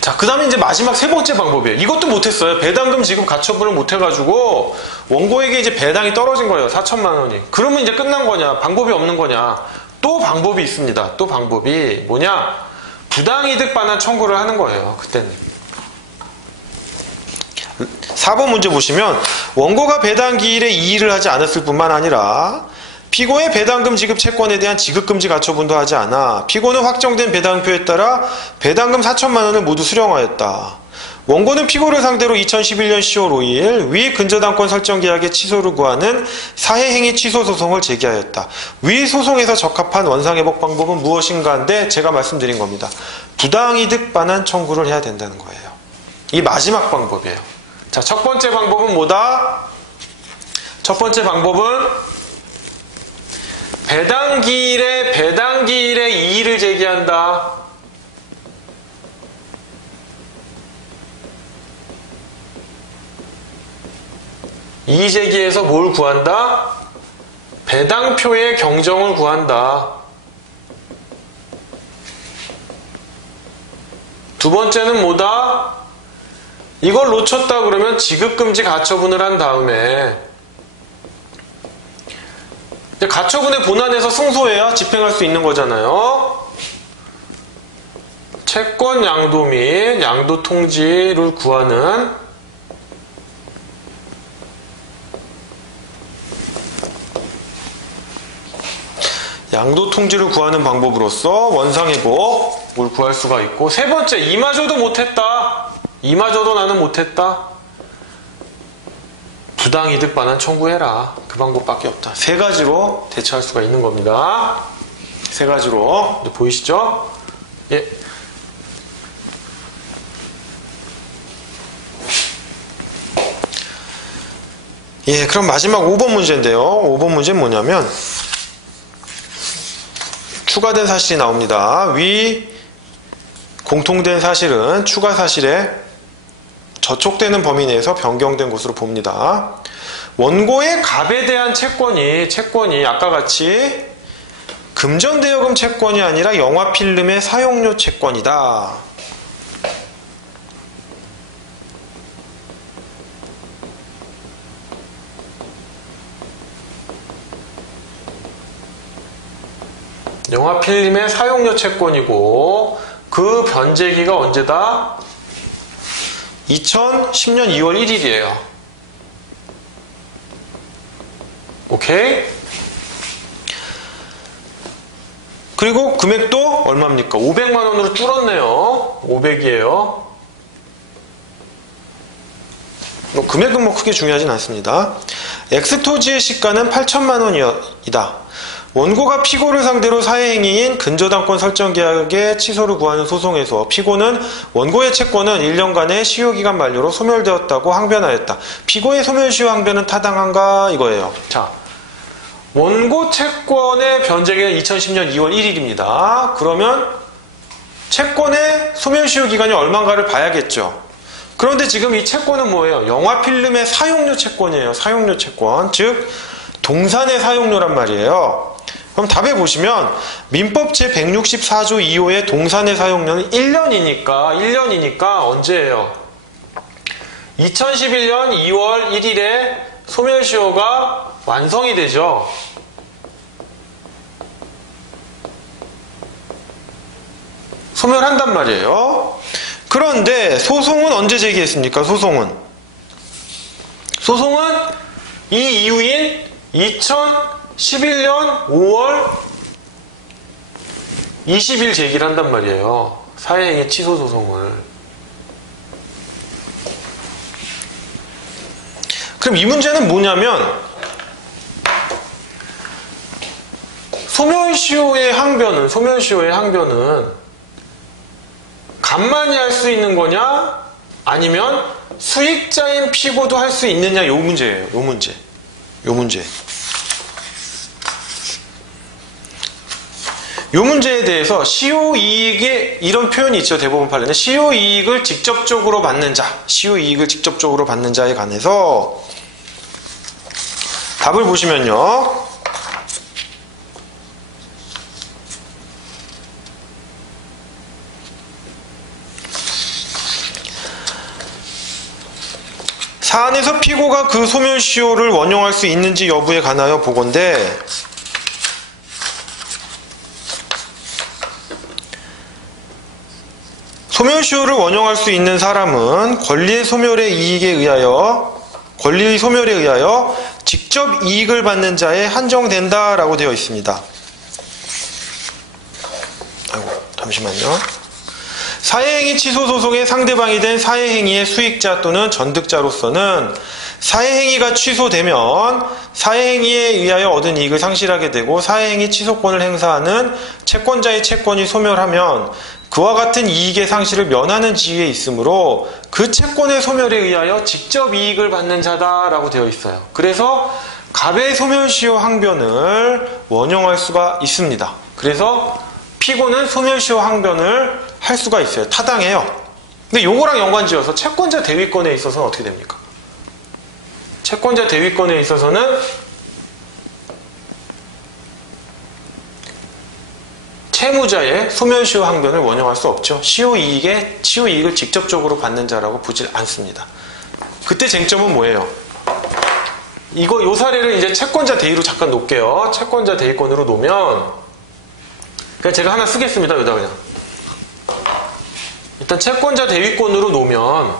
자, 그 다음에 이제 마지막 세 번째 방법이에요. 이것도 못했어요. 배당금 지급 가처분을 못해가지고 원고에게 이제 배당이 떨어진 거예요. 4천만 원이. 그러면 이제 끝난 거냐? 방법이 없는 거냐? 또 방법이 있습니다. 또 방법이 뭐냐? 부당이득 반환 청구를 하는 거예요. 그때는. 4번 문제 보시면 원고가 배당 기일에 이의를 하지 않았을 뿐만 아니라 피고의 배당금 지급 채권에 대한 지급금지 가처분도 하지 않아. 피고는 확정된 배당표에 따라 배당금 4천만 원을 모두 수령하였다. 원고는 피고를 상대로 2011년 10월 5일 위 근저당권 설정 계약의 취소를 구하는 사해행위 취소 소송을 제기하였다. 위 소송에서 적합한 원상회복 방법은 무엇인가 한데 제가 말씀드린 겁니다. 부당이득 반환 청구를 해야 된다는 거예요. 이 마지막 방법이에요. 자, 첫 번째 방법은 뭐다? 첫 번째 방법은 배당기일에 이의를 제기한다. 이의 제기해서 뭘 구한다? 배당표의 경정을 구한다. 두 번째는 뭐다? 이걸 놓쳤다 그러면 지급금지 가처분을 한 다음에 가처분의 본안에서 승소해야 집행할 수 있는 거잖아요. 채권 양도 및 양도 통지를 구하는 양도 통지를 구하는 방법으로서 원상회복을 구할 수가 있고, 세 번째, 이마저도 못했다. 이마저도 나는 못했다. 부당이득 반환 청구해라. 그 방법밖에 없다. 세 가지로 대처할 수가 있는 겁니다. 세 가지로. 보이시죠? 예. 예, 그럼 마지막 5번 문제인데요. 5번 문제는 뭐냐면, 추가된 사실이 나옵니다. 위 공통된 사실은 추가 사실에 저촉되는 범위 내에서 변경된 것으로 봅니다. 원고의 갑에 대한 채권이 아까 같이 금전대여금 채권이 아니라 영화필름의 사용료 채권이다. 영화필름의 사용료 채권이고 그 변제기가 언제다? 2010년 2월 1일이에요. 오케이? 그리고 금액도 얼마입니까? 500만 원으로 줄었네요. 500이에요. 금액은 크게 중요하진 않습니다. 엑스토지의 시가는 8천만 원이다. 원고가 피고를 상대로 사해행위인 근저당권 설정 계약의 취소를 구하는 소송에서 피고는 원고의 채권은 1년간의 시효기간 만료로 소멸되었다고 항변하였다. 피고의 소멸시효 항변은 타당한가? 이거예요. 자, 원고 채권의 변제기는 2010년 2월 1일입니다. 그러면 채권의 소멸시효 기간이 얼마인가를 봐야겠죠. 그런데 지금 이 채권은 뭐예요? 영화필름의 사용료 채권이에요. 사용료 채권. 즉 동산의 사용료란 말이에요. 그럼 답에 보시면 민법 제164조 2호의 동산의 사용료는 1년이니까 언제예요? 2011년 2월 1일에 소멸시효가 완성이 되죠. 소멸한단 말이에요. 그런데 소송은 언제 제기했습니까? 소송은 이 이후인 2011년 5월 20일 제기를 한단 말이에요. 사해행위 취소 소송을. 그럼 이 문제는 뭐냐면 소멸시효의 항변은 간만이 할 수 있는 거냐 아니면 수익자인 피고도 할 수 있느냐 요 문제예요. 요 문제. 요 문제에 대해서 시효이익에 이런 표현이 있죠. 대법원 판례는 시효이익을 직접적으로 받는 자에 관해서 답을 보시면요. 사안에서 피고가 그 소멸시효를 원용할 수 있는지 여부에 관하여 보건대 소멸시효를 원용할 수 있는 사람은 권리의 소멸에 의하여 직접 이익을 받는 자에 한정된다라고 되어 있습니다. 아이고, 잠시만요. 사회행위 취소 소송의 상대방이 된 사회행위의 수익자 또는 전득자로서는 사회행위가 취소되면 사회행위에 의하여 얻은 이익을 상실하게 되고 사회행위 취소권을 행사하는 채권자의 채권이 소멸하면 그와 같은 이익의 상실을 면하는 지위에 있으므로 그 채권의 소멸에 의하여 직접 이익을 받는 자다라고 되어 있어요. 그래서 갑의 소멸시효 항변을 원용할 수가 있습니다. 그래서 피고는 소멸시효 항변을 할 수가 있어요. 타당해요. 근데 요거랑 연관지어서 채권자 대위권에 있어서는 어떻게 됩니까? 채권자 대위권에 있어서는 채무자의 소멸시효 항변을 원용할 수 없죠. 시효이익을 직접적으로 받는 자라고 보질 않습니다. 그때 쟁점은 뭐예요? 요 사례를 이제 채권자 대위로 잠깐 놓을게요. 채권자 대위권으로 놓으면 그냥 제가 하나 쓰겠습니다. 여기다 그냥. 일단 채권자 대위권으로 놓으면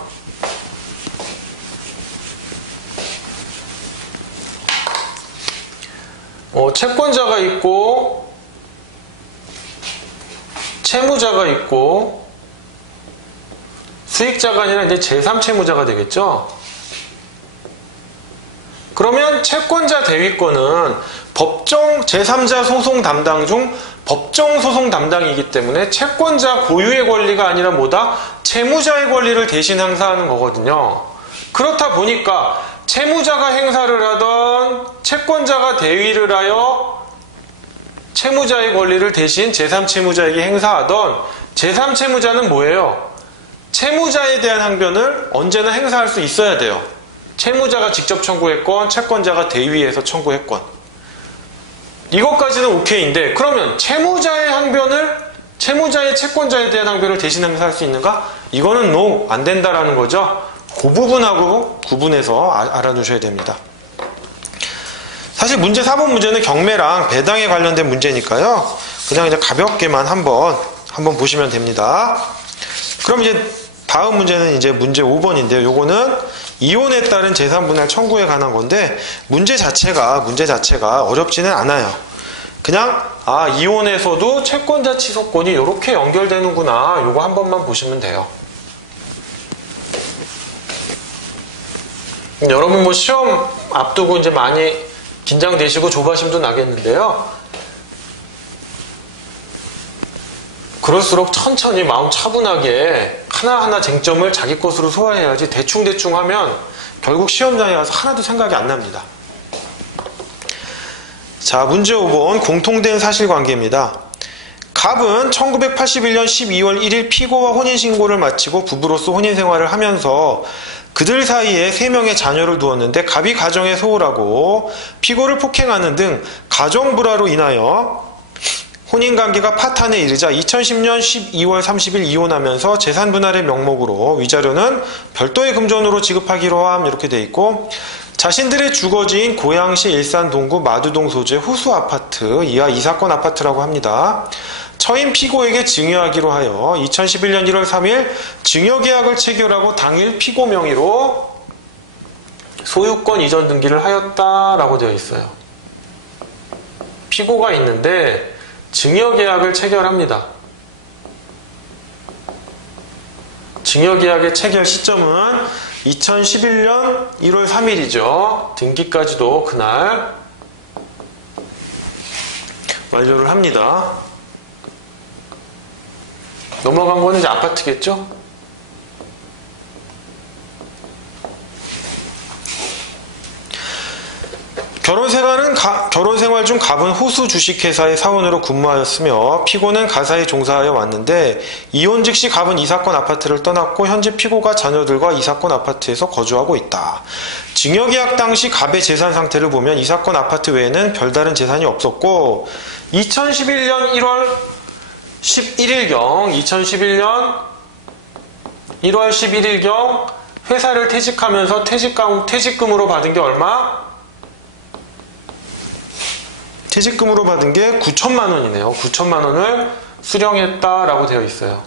채권자가 있고 채무자가 있고 수익자가 아니라 이제 제3채무자가 되겠죠. 그러면 채권자 대위권은 법정 제3자 소송 담당 중 법정 소송 담당이기 때문에 채권자 고유의 권리가 아니라 뭐다? 채무자의 권리를 대신 행사하는 거거든요. 그렇다 보니까 채무자가 행사를 하던 채권자가 대위를 하여 채무자의 권리를 대신 제3채무자에게 행사하던 제3채무자는 뭐예요? 채무자에 대한 항변을 언제나 행사할 수 있어야 돼요. 채무자가 직접 청구했건 채권자가 대위해서 청구했건 이것까지는 오케이인데 그러면 채무자의 항변을 채무자의 채권자에 대한 항변을 대신 행사할 수 있는가? 이거는 no, 안 된다라는 거죠. 그 부분하고 구분해서 알아두셔야 됩니다. 사실 문제 4번 문제는 경매랑 배당에 관련된 문제니까요. 그냥 이제 가볍게만 한번 보시면 됩니다. 그럼 이제 다음 문제는 이제 문제 5번인데요. 요거는 이혼에 따른 재산분할 청구에 관한 건데 문제 자체가 어렵지는 않아요. 그냥 이혼에서도 채권자 취소권이 이렇게 연결되는구나. 요거 한 번만 보시면 돼요. 여러분 뭐 시험 앞두고 이제 많이 긴장되시고 조바심도 나겠는데요. 그럴수록 천천히 마음 차분하게 하나하나 쟁점을 자기 것으로 소화해야지 대충대충 하면 결국 시험장에 가서 하나도 생각이 안 납니다. 자, 문제 5번 공통된 사실관계입니다. 갑은 1981년 12월 1일 피고와 혼인신고를 마치고 부부로서 혼인생활을 하면서 그들 사이에 3명의 자녀를 두었는데 갑이 가정에 소홀하고 피고를 폭행하는 등 가정불화로 인하여 혼인관계가 파탄에 이르자 2010년 12월 30일 이혼하면서 재산분할의 명목으로 위자료는 별도의 금전으로 지급하기로 함 이렇게 돼 있고 자신들의 주거지인 고양시 일산 동구 마두동 소재 호수 아파트 이하 이 사건 아파트라고 합니다. 처인 피고에게 증여하기로 하여 2011년 1월 3일 증여계약을 체결하고 당일 피고 명의로 소유권 이전 등기를 하였다라고 되어 있어요. 피고가 있는데 증여계약을 체결합니다. 증여계약의 체결 시점은 2011년 1월 3일이죠. 등기까지도 그날 완료를 합니다. 넘어간 거는 이제 아파트겠죠? 결혼생활 중 갑은 호수 주식회사의 사원으로 근무하였으며 피고는 가사에 종사하여 왔는데 이혼 즉시 갑은 이 사건 아파트를 떠났고 현재 피고가 자녀들과 이 사건 아파트에서 거주하고 있다. 증여계약 당시 갑의 재산 상태를 보면 이 사건 아파트 외에는 별다른 재산이 없었고 2011년 1월 11일경 2011년 1월 11일경 회사를 퇴직하면서 퇴직금으로 받은 게 얼마? 퇴직금으로 받은 게 9천만 원이네요. 9천만 원을 수령했다라고 되어 있어요.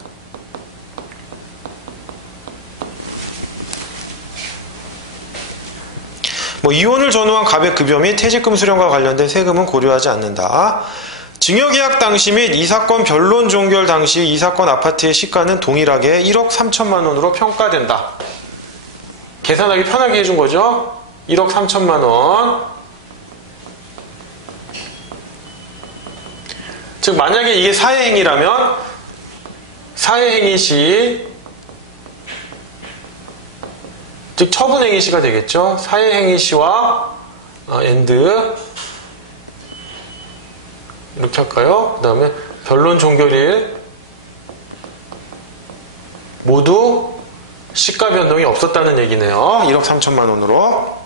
이혼을 전후한 갑의 급여 및 퇴직금 수령과 관련된 세금은 고려하지 않는다. 증여계약 당시 및 이 사건 변론 종결 당시 이 사건 아파트의 시가는 동일하게 1억 3천만 원으로 평가된다. 계산하기 편하게 해준 거죠. 1억 3천만 원. 즉 만약에 이게 사회행위라면 사회행위 시, 즉 처분행위 시가 되겠죠. 사회행위 시와 엔드 이렇게 할까요? 그 다음에 변론 종결일 모두 시가 변동이 없었다는 얘기네요. 1억 3천만 원으로.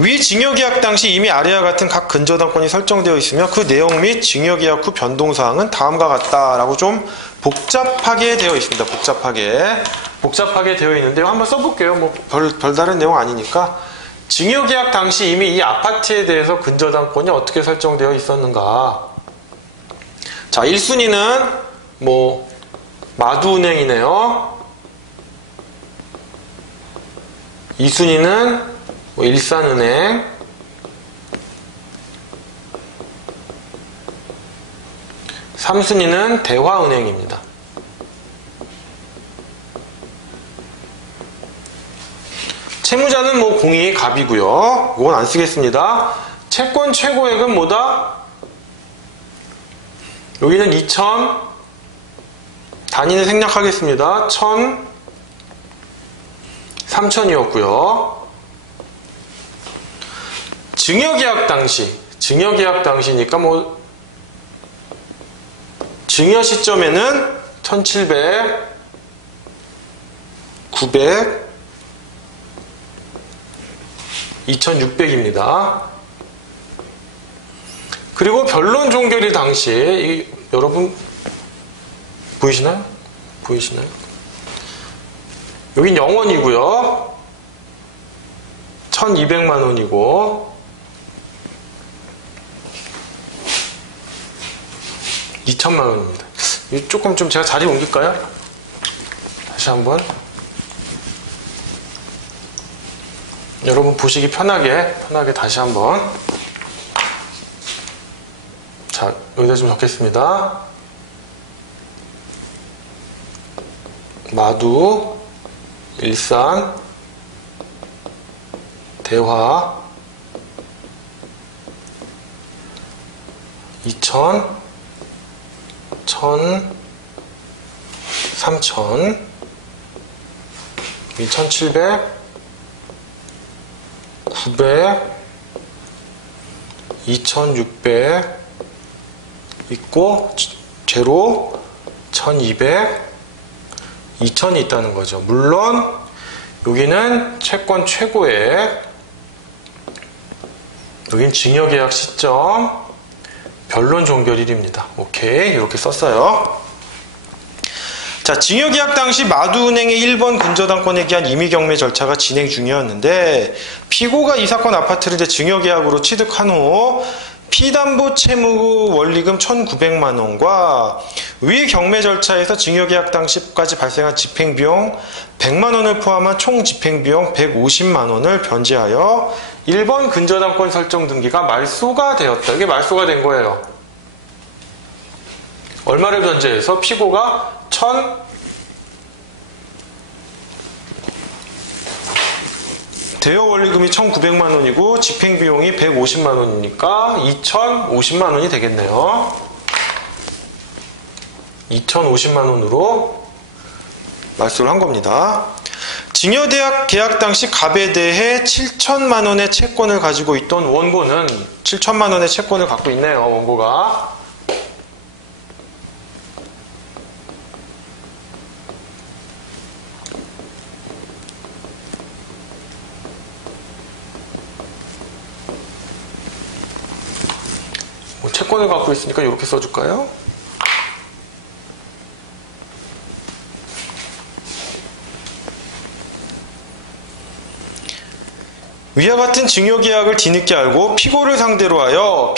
위 증여계약 당시 이미 아래와 같은 각 근저당권이 설정되어 있으며 그 내용 및 증여계약 후 변동사항은 다음과 같다라고 좀 복잡하게 되어 있습니다. 복잡하게 되어 있는데요. 한번 써볼게요. 별다른 내용 아니니까. 증여계약 당시 이미 이 아파트에 대해서 근저당권이 어떻게 설정되어 있었는가. 자, 1순위는 마두은행이네요. 2순위는 일산은행, 3순위는 대화은행입니다. 채무자는 공이 갑이고요. 이건 안 쓰겠습니다. 채권 최고액은 뭐다? 여기는 2천, 단위는 생략하겠습니다. 1,000, 3,000이었고요. 증여계약 당시니까 증여 시점에는 1,700, 900, 2,600입니다. 그리고 변론 종결일 당시, 여러분 보이시나요? 여긴 0원이고요. 1,200만 원이고 2천만 원입니다. 조금 좀 제가 자리 옮길까요? 다시 한번. 여러분 보시기 편하게 다시 한번. 자, 여기다 좀 적겠습니다. 마두, 일산, 대화, 2천, 1,000, 3,000, 1,700, 900, 2,600 있고 제로 1,200, 2,000이 있다는 거죠. 물론 여기는 채권 최고액, 여긴 증여계약 시점, 변론 종결일입니다. 오케이, 이렇게 썼어요. 자, 증여계약 당시 마두은행의 1번 근저당권에 기한 임의경매 절차가 진행 중이었는데 피고가 이 사건 아파트를 이제 증여계약으로 취득한 후 피담보 채무 원리금 1,900만 원과 위 경매 절차에서 증여계약 당시까지 발생한 집행비용 100만 원을 포함한 총 집행비용 150만 원을 변제하여 1번 근저당권 설정 등기가 말소가 되었다. 이게 말소가 된 거예요. 얼마를 변제해서 피고가 대여 원리금이 1,900만 원이고 집행비용이 150만 원이니까 2,050만 원이 되겠네요. 2,050만 원으로 말소를 한 겁니다. 증여계약 당시 갑에 대해 7천만 원의 채권을 가지고 있던 원고는 7천만 원의 채권을 갖고 있네요. 원고가. 채권을 갖고 있으니까 이렇게 써줄까요? 위와 같은 증여계약을 뒤늦게 알고 피고를 상대로 하여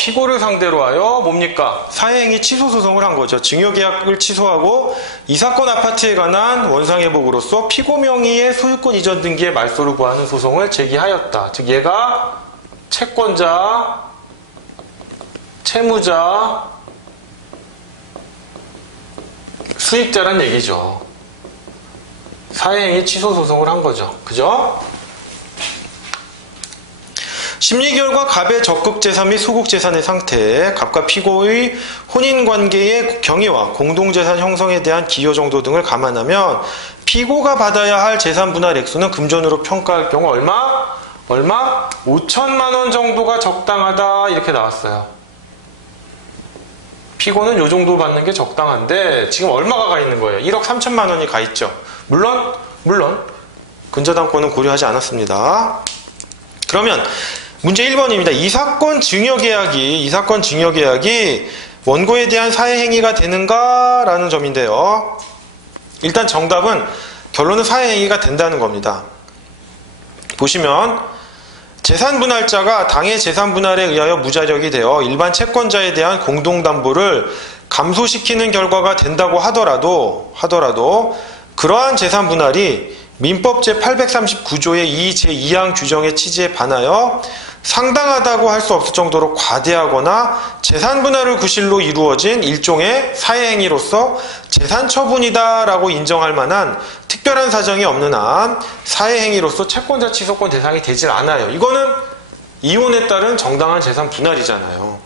뭡니까? 사회행위 취소 소송을 한 거죠. 증여계약을 취소하고 이 사건 아파트에 관한 원상회복으로서 피고 명의의 소유권 이전 등기의 말소를 구하는 소송을 제기하였다. 즉 얘가 채권자, 채무자, 수익자란 얘기죠. 사회행위 취소 소송을 한 거죠. 그죠? 심리 결과 갑의 적극재산 및 소극재산의 상태, 갑과 피고의 혼인관계의 경위와 공동재산 형성에 대한 기여 정도 등을 감안하면 피고가 받아야 할 재산 분할 액수는 금전으로 평가할 경우 얼마? 5천만 원 정도가 적당하다 이렇게 나왔어요. 피고는 이 정도 받는 게 적당한데 지금 얼마가 가 있는 거예요? 1억 3천만 원이 가 있죠. 물론 근저당권은 고려하지 않았습니다. 그러면 문제 1번입니다. 이 사건 증여계약이 원고에 대한 사회행위가 되는가? 라는 점인데요. 일단 정답은 결론은 사회행위가 된다는 겁니다. 보시면 재산분할자가 당해 재산분할에 의하여 무자력이 되어 일반 채권자에 대한 공동담보를 감소시키는 결과가 된다고 하더라도 그러한 재산분할이 민법 제839조의 이 제2항 규정의 취지에 반하여 상당하다고 할 수 없을 정도로 과대하거나 재산분할을 구실로 이루어진 일종의 사회행위로서 재산처분이다라고 인정할 만한 특별한 사정이 없는 한 사회행위로서 채권자 취소권 대상이 되질 않아요. 이거는 이혼에 따른 정당한 재산분할이잖아요.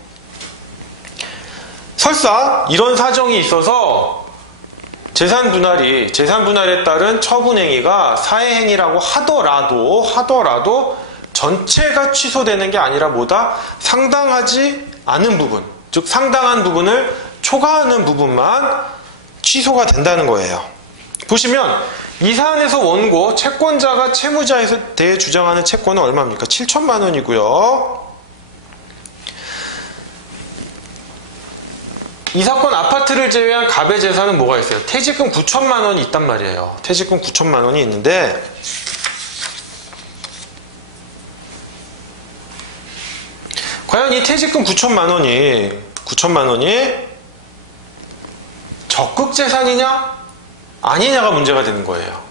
설사 이런 사정이 있어서 재산분할에 따른 처분행위가 사회행위라고 하더라도 전체가 취소되는 게 아니라 상당하지 않은 부분, 즉 상당한 부분을 초과하는 부분만 취소가 된다는 거예요. 보시면 이 사안에서 원고 채권자가 채무자에 대해 주장하는 채권은 얼마입니까? 7천만 원이고요. 이 사건 아파트를 제외한 갑의 재산은 뭐가 있어요? 퇴직금 9천만 원이 있단 말이에요. 퇴직금 9천만 원이 있는데 과연 이 퇴직금 9천만 원이 적극재산이냐 아니냐가 문제가 되는 거예요.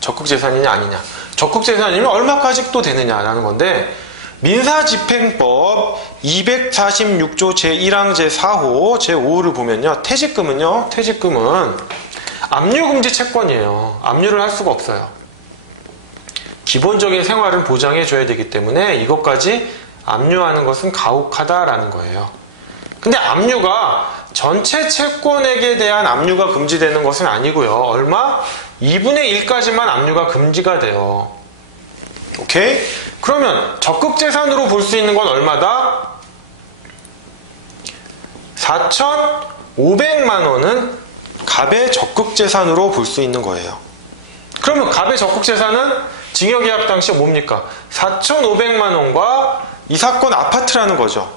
적극재산이냐 아니냐. 적극재산이면 얼마까지 또 되느냐라는 건데 민사집행법 246조 제1항 제4호 제5호를 보면요. 퇴직금은 압류금지 채권이에요. 압류를 할 수가 없어요. 기본적인 생활을 보장해 줘야 되기 때문에 이것까지 압류하는 것은 가혹하다라는 거예요. 근데 압류가 전체 채권액에 대한 압류가 금지되는 것은 아니고요. 얼마? 2분의 1까지만 압류가 금지가 돼요. 오케이? 그러면 적극재산으로 볼 수 있는 건 얼마다? 4,500만 원은 갑의 적극재산으로 볼 수 있는 거예요. 그러면 갑의 적극재산은 증여계약 당시 뭡니까? 4,500만 원과 이 사건 아파트라는 거죠.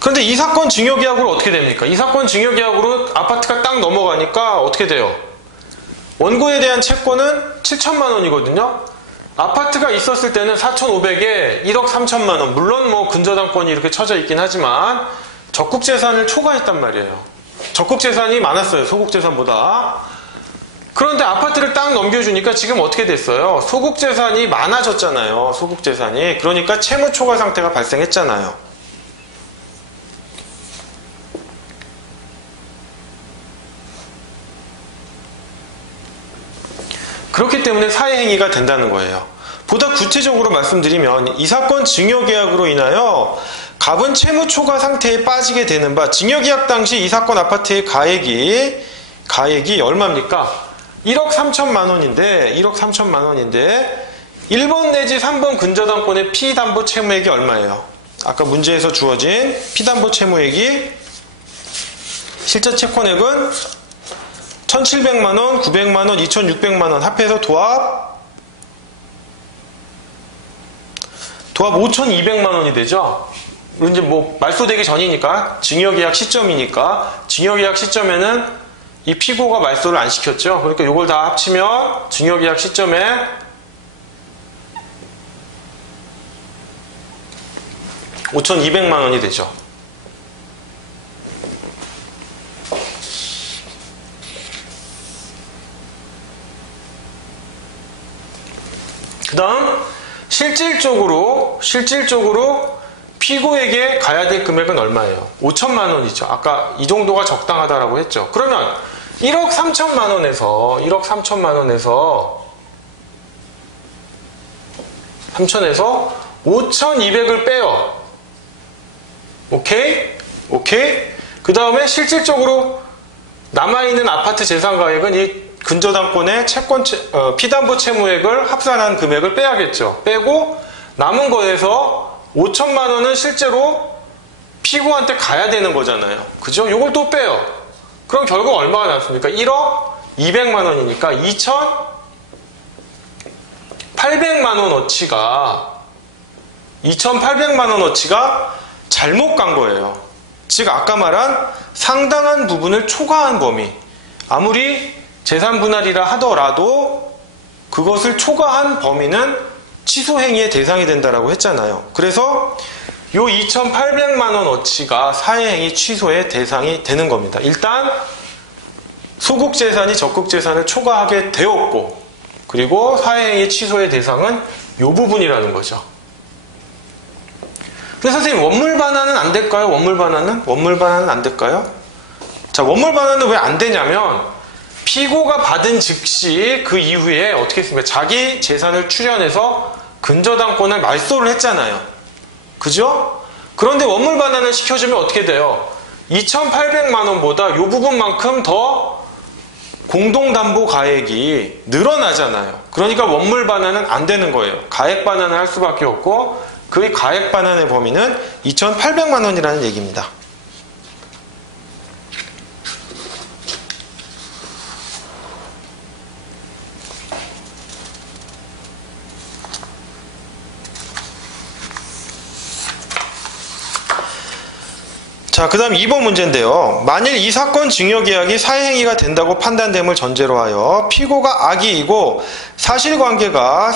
그런데 이 사건 증여계약으로 어떻게 됩니까? 이 사건 증여계약으로 아파트가 딱 넘어가니까 어떻게 돼요? 원고에 대한 채권은 7천만 원이거든요. 아파트가 있었을 때는 4,500에 1억 3천만 원. 물론 근저당권이 이렇게 쳐져 있긴 하지만 적극재산을 초과했단 말이에요. 적극재산이 많았어요. 소극재산보다. 그런데 아파트를 딱 넘겨주니까 지금 어떻게 됐어요? 소극재산이 많아졌잖아요. 소극재산이. 그러니까 채무 초과 상태가 발생했잖아요. 그렇기 때문에 사회행위가 된다는 거예요. 보다 구체적으로 말씀드리면 이 사건 증여계약으로 인하여 갑은 채무 초과 상태에 빠지게 되는 바 증여계약 당시 이 사건 아파트의 가액이 얼마입니까? 1억 3천만 원인데 1번 내지 3번 근저당권의 피담보 채무액이 얼마예요? 아까 문제에서 주어진 피담보 채무액이 실제 채권액은 1,700만 원, 900만 원, 2,600만 원 합해서 도합 5,200만 원이 되죠. 이제 말소되기 전이니까 증여계약 시점이니까 증여계약 시점에는 이 피고가 말소를 안 시켰죠. 그러니까 이걸 다 합치면 증여계약 시점에 5,200만 원이 되죠. 그 다음 실질적으로 피고에게 가야 될 금액은 얼마예요? 5천만 원이죠. 아까 이 정도가 적당하다라고 했죠. 그러면 1억 3천만 원에서 5,200을 빼요. 오케이? 그 다음에 실질적으로 남아있는 아파트 재산가액은 이 근저당권의 피담보 채무액을 합산한 금액을 빼야겠죠. 빼고 남은 거에서 5천만 원은 실제로 피고한테 가야 되는 거잖아요. 그죠? 요걸 또 빼요. 그럼 결국 얼마가 남습니까? 1억 200만 원이니까 2,800만 원어치가 잘못 간 거예요. 즉 아까 말한 상당한 부분을 초과한 범위. 아무리 재산 분할이라 하더라도 그것을 초과한 범위는 취소행위의 대상이 된다라고 했잖아요. 그래서 요 2,800만 원어치가 사회행위 취소의 대상이 되는 겁니다. 일단 소극재산이 적극재산을 초과하게 되었고, 그리고 사회행위 취소의 대상은 요 부분이라는 거죠. 근데 선생님, 원물 반환은 안 될까요? 원물 반환은 안 될까요? 자, 원물 반환은 왜 안 되냐면 피고가 받은 즉시 그 이후에 어떻게 했습니까? 자기 재산을 출연해서 근저당권을 말소를 했잖아요. 그죠? 그런데 원물 반환을 시켜주면 어떻게 돼요? 2,800만 원보다 이 부분만큼 더 공동담보 가액이 늘어나잖아요. 그러니까 원물 반환은 안 되는 거예요. 가액 반환을 할 수밖에 없고, 그 가액 반환의 범위는 2,800만 원이라는 얘기입니다. 자, 그 다음 2번 문제인데요. 만일 이 사건 증여계약이 사회행위가 된다고 판단됨을 전제로 하여 피고가 악의이고 사실관계가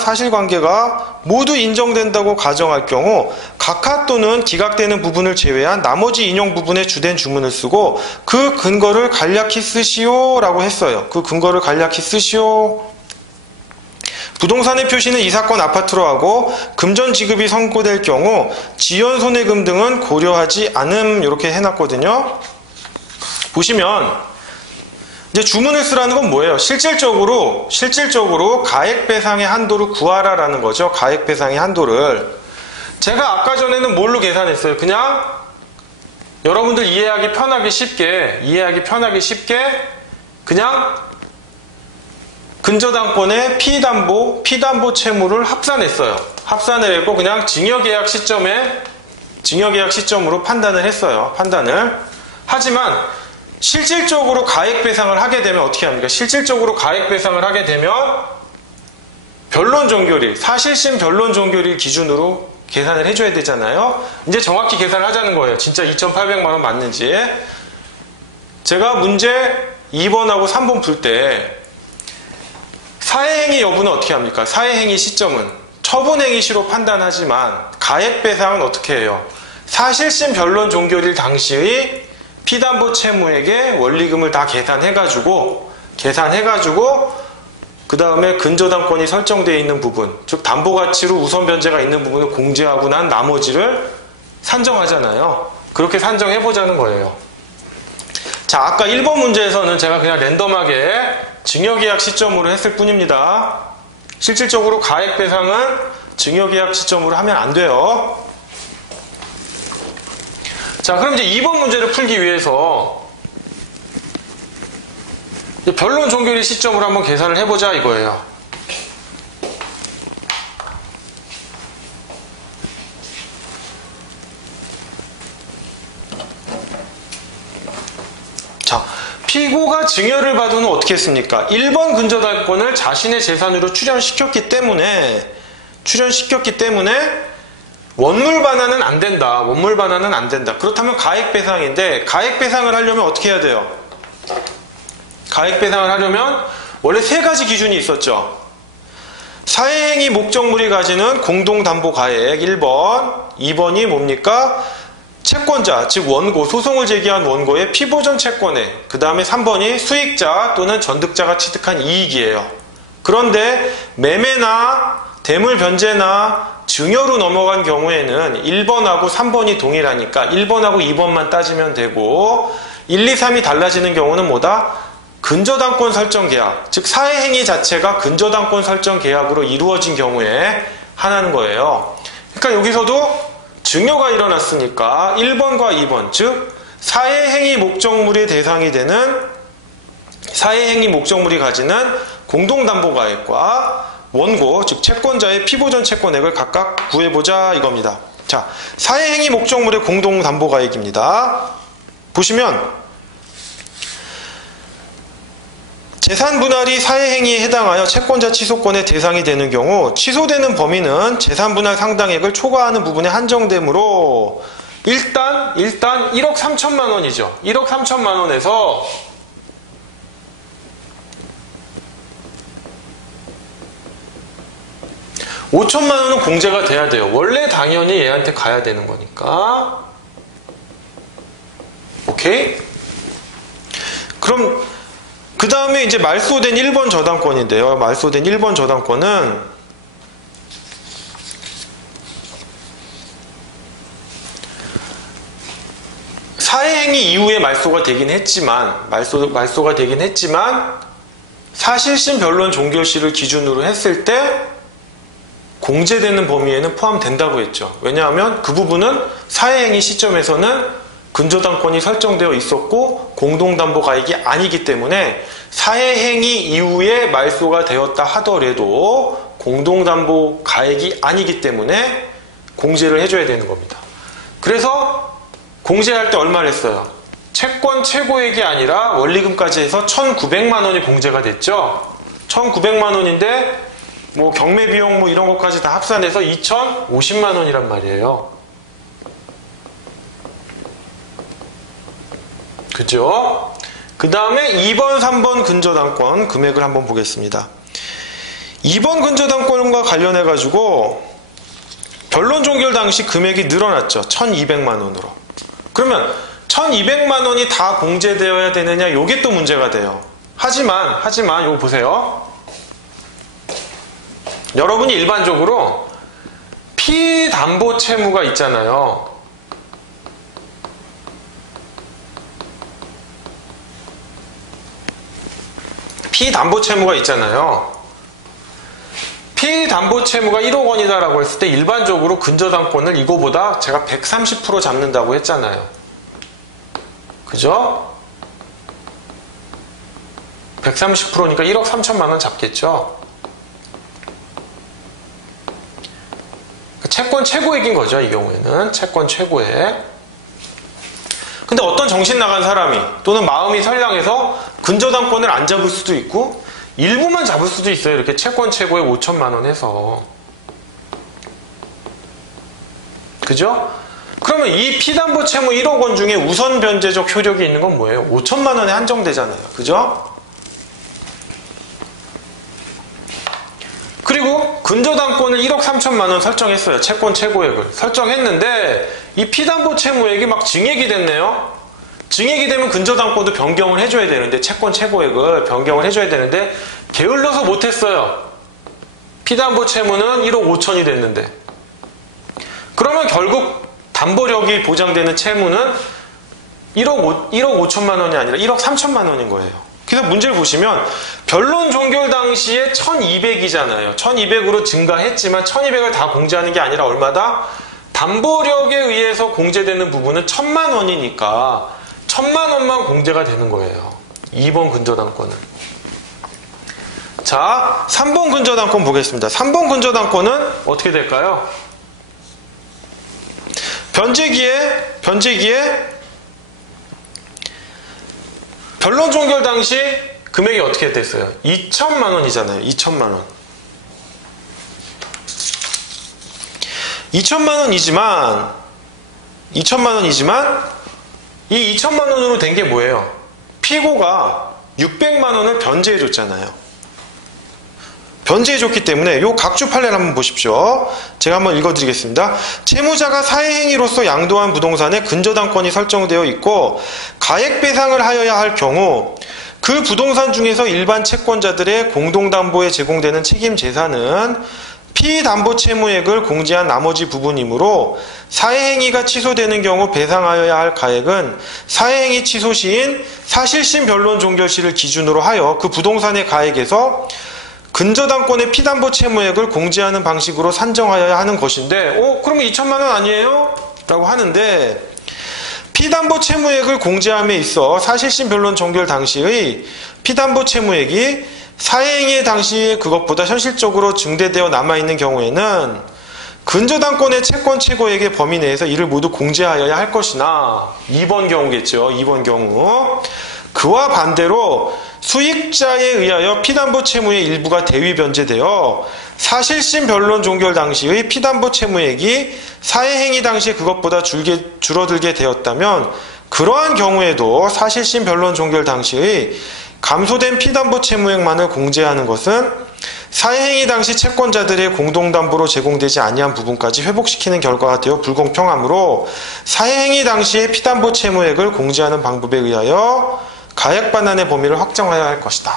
모두 인정된다고 가정할 경우 각하 또는 기각되는 부분을 제외한 나머지 인용 부분에 주된 주문을 쓰고 그 근거를 간략히 쓰시오 라고 했어요. 그 근거를 간략히 쓰시오. 부동산의 표시는 이 사건 아파트로 하고 금전 지급이 선고될 경우 지연 손해금 등은 고려하지 않음, 이렇게 해놨거든요. 보시면 이제 주문을 쓰라는 건 뭐예요? 실질적으로 가액 배상의 한도를 구하라라는 거죠. 가액 배상의 한도를. 제가 아까 전에는 뭘로 계산했어요? 그냥 여러분들 이해하기 편하게 쉽게 그냥 근저당권의 피담보 채무를 합산했어요. 합산을 했고 그냥 증여계약 시점으로 판단을 했어요. 하지만 실질적으로 가액 배상을 하게 되면 어떻게 합니까? 실질적으로 가액 배상을 하게 되면 사실심 변론 종결일 기준으로 계산을 해줘야 되잖아요. 이제 정확히 계산을 하자는 거예요. 진짜 2,800만 원 맞는지. 제가 문제 2번하고 3번 풀 때 사회행위 여부는 어떻게 합니까? 사회행위 시점은 처분행위시로 판단하지만 가액배상은 어떻게 해요? 사실심 변론 종결일 당시의 피담보 채무에게 원리금을 다 계산해가지고 그 다음에 근저당권이 설정되어 있는 부분, 즉 담보가치로 우선 변제가 있는 부분을 공제하고 난 나머지를 산정하잖아요. 그렇게 산정해보자는 거예요. 자, 아까 1번 문제에서는 제가 그냥 랜덤하게 증여계약 시점으로 했을 뿐입니다. 실질적으로 가액배상은 증여계약 시점으로 하면 안 돼요. 자, 그럼 이제 2번 문제를 풀기 위해서 변론 종결일 시점으로 한번 계산을 해보자 이거예요. 자, 피고가 증여를 받은 후 어떻게 했습니까? 1번 근저당권을 자신의 재산으로 출연시켰기 때문에 원물 반환은 안 된다. 그렇다면 가액배상인데 가액배상을 하려면 어떻게 해야 돼요? 가액 배상을 하려면 원래 세 가지 기준이 있었죠. 사회행위 목적물이 가지는 공동담보가액 1번, 2번이 뭡니까? 채권자, 즉 원고, 소송을 제기한 원고의 피보전 채권액, 그 다음에 3번이 수익자 또는 전득자가 취득한 이익이에요. 그런데 매매나 대물 변제나 증여로 넘어간 경우에는 1번하고 3번이 동일하니까 1번하고 2번만 따지면 되고 1, 2, 3이 달라지는 경우는 뭐다? 근저당권 설정 계약, 즉 사회행위 자체가 근저당권 설정 계약으로 이루어진 경우에 하나는 거예요. 그러니까 여기서도 증여가 일어났으니까 1번과 2번, 즉 사회행위 목적물의 대상이 되는 사회행위 목적물이 가지는 공동담보가액과 원고, 즉 채권자의 피보전 채권액을 각각 구해보자 이겁니다. 자, 사회행위 목적물의 공동담보가액입니다. 보시면 재산 분할이 사회행위에 해당하여 채권자 취소권의 대상이 되는 경우 취소되는 범위는 재산 분할 상당액을 초과하는 부분에 한정되므로 일단 1억 3천만 원이죠. 1억 3천만 원에서 $5천만 원은 공제가 돼야 돼요. 원래 당연히 얘한테 가야 되는 거니까. 오케이? 그럼 그 다음에 이제 말소된 1번 저당권인데요. 말소된 1번 저당권은 사회행위 이후에 말소가 되긴 했지만 말소가 되긴 했지만 사실심 변론 종결시를 기준으로 했을 때 공제되는 범위에는 포함된다고 했죠. 왜냐하면 그 부분은 사회행위 시점에서는 근저당권이 설정되어 있었고 공동담보가액이 아니기 때문에 사회행위 이후에 말소가 되었다 하더라도 공동담보가액이 아니기 때문에 공제를 해줘야 되는 겁니다. 그래서 공제할 때 얼마를 했어요? 채권 최고액이 아니라 원리금까지 해서 1,900만 원이 공제가 됐죠. 1,900만 원인데 뭐 경매비용 뭐 이런 것까지 다 합산해서 2,050만 원이란 말이에요. 그죠? 그 다음에 2번, 3번 근저당권 금액을 한번 보겠습니다. 2번 근저당권과 관련해가지고 변론 종결 당시 금액이 늘어났죠. 1,200만 원으로. 그러면 1,200만 원이 다 공제되어야 되느냐? 요게 또 문제가 돼요. 하지만 요거 보세요. 여러분이 일반적으로 피담보 채무가 있잖아요. 피담보 채무가 있잖아요. 피담보 채무가 1억 원이다라고 했을 때 일반적으로 근저당권을 이거보다 제가 130% 잡는다고 했잖아요. 그죠? 130%니까 1억 3천만 원 잡겠죠? 채권 최고액인 거죠, 이 경우에는. 채권 최고액. 근데 어떤 정신 나간 사람이 또는 마음이 선량해서 근저당권을 안 잡을 수도 있고 일부만 잡을 수도 있어요. 이렇게 채권 최고액 5천만 원 해서. 그죠? 그러면 이 피담보 채무 1억 원 중에 우선 변제적 효력이 있는 건 뭐예요? 5천만 원에 한정되잖아요. 그죠? 그리고 근저당권을 1억 3천만 원 설정했어요. 채권 최고액을. 설정했는데 이 피담보 채무액이 막 증액이 됐네요. 증액이 되면 근저당권도 변경을 해줘야 되는데 채권 최고액을 변경을 해줘야 되는데 게을러서 못했어요. 피담보 채무는 1억 5천이 됐는데 그러면 결국 담보력이 보장되는 채무는 1억 5천만 원이 아니라 1억 3천만 원인 거예요. 그래서 문제를 보시면 변론 종결 당시에 1,200이잖아요. 1,200으로 증가했지만 1,200을 다 공제하는 게 아니라 얼마다? 담보력에 의해서 공제되는 부분은 1,000만 원이니까 1,000만 원만 공제가 되는 거예요. 2번 근저당권은. 자, 3번 근저당권 보겠습니다. 3번 근저당권은 어떻게 될까요? 변제기에 변론 종결 당시 금액이 어떻게 됐어요? 2천만 원이잖아요. 2천만 원. 2천만 원이지만 이 2천만 원으로 된 게 뭐예요? 피고가 600만 원을 변제해 줬잖아요. 변제해 줬기 때문에 요 각주 판례를 한번 보십시오. 제가 한번 읽어드리겠습니다. 채무자가 사회행위로서 양도한 부동산에 근저당권이 설정되어 있고 가액 배상을 하여야 할 경우 그 부동산 중에서 일반 채권자들의 공동담보에 제공되는 책임 재산은 피담보 채무액을 공제한 나머지 부분이므로 사회행위가 취소되는 경우 배상하여야 할 가액은 사회행위 취소 시인 사실심 변론 종결 시를 기준으로 하여 그 부동산의 가액에서 근저당권의 피담보 채무액을 공제하는 방식으로 산정하여야 하는 것인데 그러면 2천만 원 아니에요? 라고 하는데 피담보 채무액을 공제함에 있어 사실심 변론 종결 당시의 피담보 채무액이 사회행위 당시 그것보다 현실적으로 증대되어 남아있는 경우에는 근저당권의 채권 최고액의 범위 내에서 이를 모두 공제하여야 할 것이나 2번 경우겠죠. 2번 경우 그와 반대로 수익자에 의하여 피담보 채무의 일부가 대위 변제되어 사실심 변론 종결 당시의 피담보 채무액이 사회행위 당시 그것보다 줄어들게 되었다면 그러한 경우에도 사실심 변론 종결 당시의 감소된 피담보 채무액만을 공제하는 것은 사회행위 당시 채권자들의 공동담보로 제공되지 아니한 부분까지 회복시키는 결과가 되어 불공평하므로 사회행위 당시의 피담보 채무액을 공제하는 방법에 의하여 가액 반환의 범위를 확정해야 할 것이다.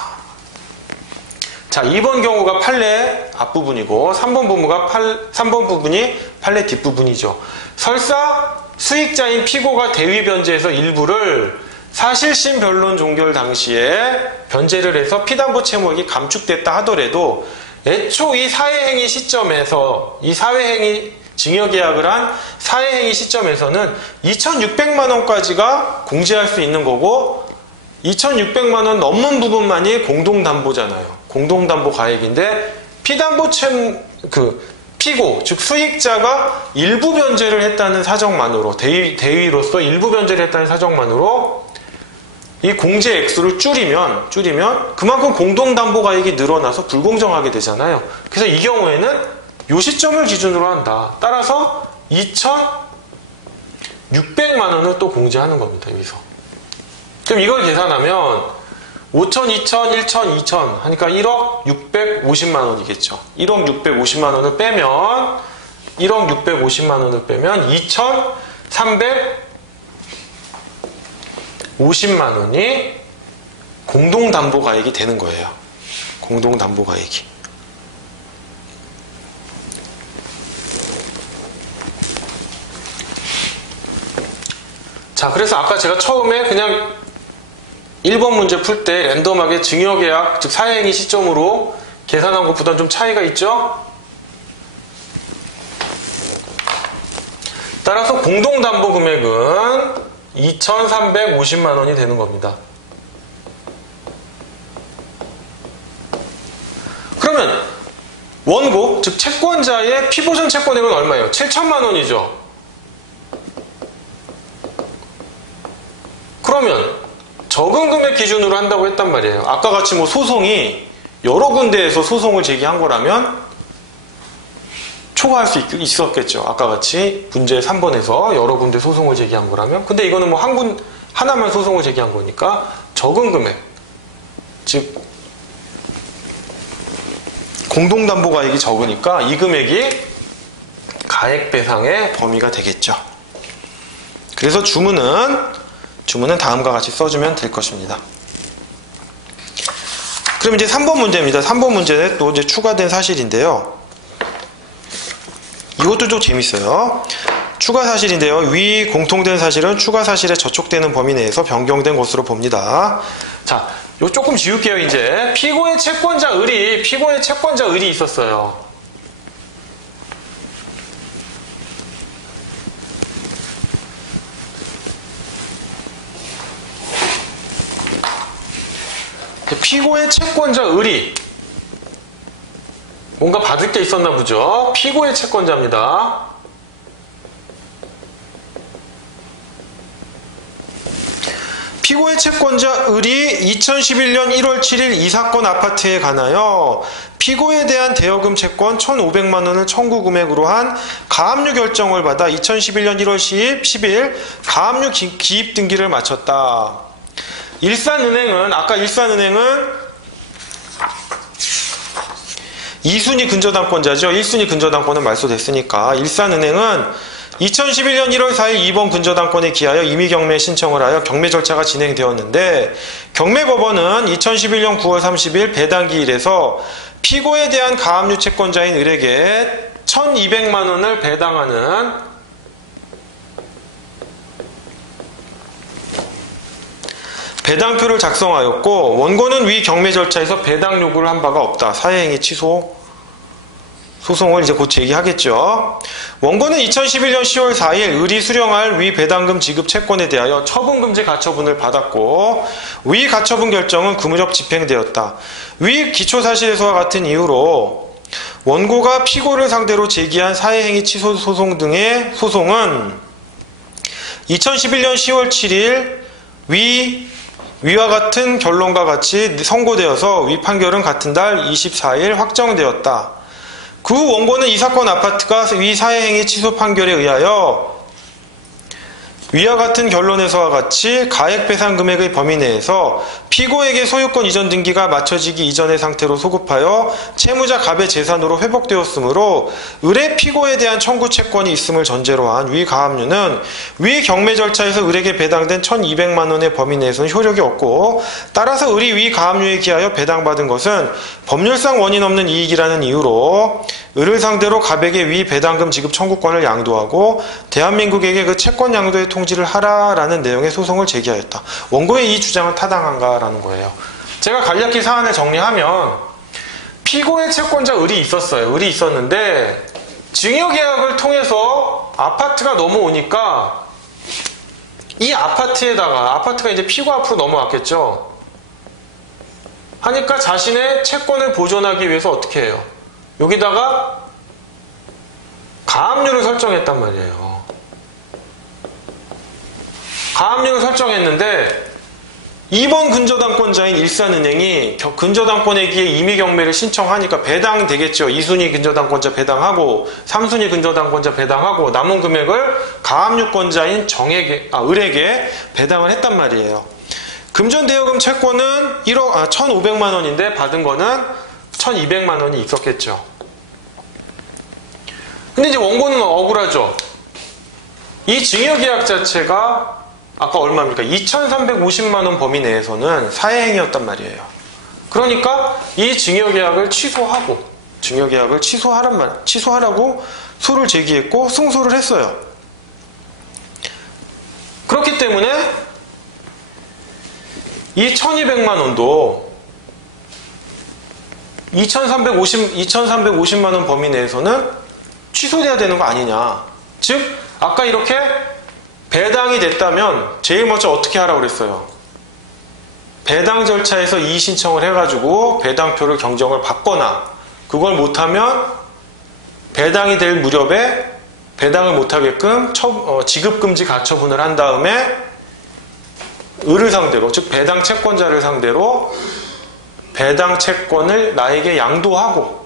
자, 2번 경우가 판례 앞부분이고 3번 부분이 판례 뒷부분이죠. 설사 수익자인 피고가 대위 변제해서 일부를 사실심 변론 종결 당시에 변제를 해서 피담보 채무액이 감축됐다 하더라도 애초 이 사회행위 시점에서 이 사회행위 징역계약을 한 사회행위 시점에서는 2,600만 원까지가 공제할 수 있는 거고 2,600만 원 넘는 부분만이 공동담보잖아요. 공동담보 가액인데 피담보 채무 피고 즉 수익자가 일부 변제를 했다는 사정만으로 대위로서 일부 변제를 했다는 사정만으로 이 공제 액수를 줄이면 그만큼 공동담보가액이 늘어나서 불공정하게 되잖아요. 그래서 이 경우에는 이 시점을 기준으로 한다. 따라서 2,600만 원을 또 공제하는 겁니다. 여기서. 그럼 이걸 계산하면 5천, 2천, 1천, 2천 하니까 1억 650만 원이겠죠. 1억 650만 원을 빼면 1억 650만 원을 빼면 2,350만 원이 공동담보가액이 되는 거예요. 공동담보가액이. 자, 그래서 아까 제가 처음에 그냥 1번 문제 풀 때 랜덤하게 증여계약, 즉 사회행위 시점으로 계산한 것보다는 좀 차이가 있죠? 따라서 공동담보 금액은 2,350만 원이 되는 겁니다. 그러면 원고, 즉 채권자의 피보전 채권액은 얼마예요? 7천만 원이죠. 그러면 적은 금액 기준으로 한다고 했단 말이에요. 아까 같이 소송이 여러 군데에서 소송을 제기한 거라면 초과할 수 있었겠죠. 아까 같이 문제 3번에서 여러 군데 소송을 제기한 거라면. 근데 이거는 하나만 소송을 제기한 거니까 적은 금액, 즉 공동담보가액이 적으니까 이 금액이 가액배상의 범위가 되겠죠. 그래서 주문은 다음과 같이 써주면 될 것입니다. 그럼 이제 3번 문제입니다. 3번 문제는 또 이제 추가된 사실인데요. 이것도 좀 재밌어요. 추가 사실인데요. 위 공통된 사실은 추가 사실에 저촉되는 범위 내에서 변경된 것으로 봅니다. 자, 요 조금 지울게요, 이제. 피고의 채권자 의리 있었어요. 피고의 채권자 의리. 뭔가 받을 게 있었나 보죠. 피고의 채권자입니다. 피고의 채권자 의리 2011년 1월 7일 이 사건 아파트에 관하여 피고에 대한 대여금 채권 1,500만 원을 청구 금액으로 한 가압류 결정을 받아 2011년 1월 10일 가압류 기입 등기를 마쳤다. 일산은행은 아까 일산은행은 2순위 근저당권자죠. 1순위 근저당권은 말소됐으니까 일산은행은 2011년 1월 4일 2번 근저당권에 기하여 임의경매 신청을 하여 경매 절차가 진행되었는데 경매법원은 2011년 9월 30일 배당기일에서 피고에 대한 가압류 채권자인 을에게 1,200만 원을 배당하는 배당표를 작성하였고 원고는 위 경매 절차에서 배당 요구를 한 바가 없다. 사회행위 취소 소송을 이제 곧 제기하겠죠. 원고는 2011년 10월 4일 을이 수령할 위 배당금 지급 채권에 대하여 처분금지 가처분을 받았고 위 가처분 결정은 그무적 집행되었다. 위 기초사실에서와 같은 이유로 원고가 피고를 상대로 제기한 사회행위 취소 소송 등의 소송은 2011년 10월 7일 위와 같은 결론과 같이 선고되어서 위 판결은 같은 달 24일 확정되었다. 그 원고는 이 사건 아파트가 위 사회행위 취소 판결에 의하여 위와 같은 결론에서와 같이 가액배상 금액의 범위 내에서 피고에게 소유권 이전 등기가 마쳐지기 이전의 상태로 소급하여 채무자 갑의 재산으로 회복되었으므로 을의 피고에 대한 청구 채권이 있음을 전제로 한 위 가압류는 위 경매 절차에서 을에게 배당된 1,200만 원의 범위 내에서는 효력이 없고 따라서 을이 위 가압류에 기하여 배당받은 것은 법률상 원인 없는 이익이라는 이유로 을을 상대로 갑에게 위 배당금 지급 청구권을 양도하고 대한민국에게 그 채권 양도의 통지를 하라라는 내용의 소송을 제기하였다. 원고의 이 주장은 타당한가라는 거예요. 제가 간략히 사안을 정리하면 피고의 채권자 을이 있었어요. 을이 있었는데 증여계약을 통해서 아파트가 넘어오니까 이 아파트가 이제 피고 앞으로 넘어왔겠죠. 하니까 자신의 채권을 보존하기 위해서 어떻게 해요? 여기다가 가압류를 설정했단 말이에요. 가압류를 설정했는데 2번 근저당권자인 일산은행이 근저당권에 기해 임의경매를 신청하니까 배당되겠죠. 2순위 근저당권자 배당하고 3순위 근저당권자 배당하고 남은 금액을 가압류권자인 을에게 배당을 했단 말이에요. 금전대여금 채권은 1,500만 원인데 받은 거는 1,200만 원이 있었겠죠. 근데 이제 원고는 억울하죠. 이 증여계약 자체가 아까 얼마입니까? 2,350만 원 범위 내에서는 사회행위였단 말이에요. 그러니까 이 증여계약을 취소하라고 소를 제기했고 승소를 했어요. 그렇기 때문에 이 1,200만 원도 2,350만 원 범위 내에서는 취소돼야 되는 거 아니냐. 즉 아까 이렇게 배당이 됐다면 제일 먼저 어떻게 하라고 그랬어요? 배당 절차에서 이의 신청을 해가지고 배당표를 경정을 받거나 그걸 못하면 배당이 될 무렵에 배당을 못하게끔 지급금지 가처분을 한 다음에 을을 상대로, 즉 배당 채권자를 상대로 배당 채권을 나에게 양도하고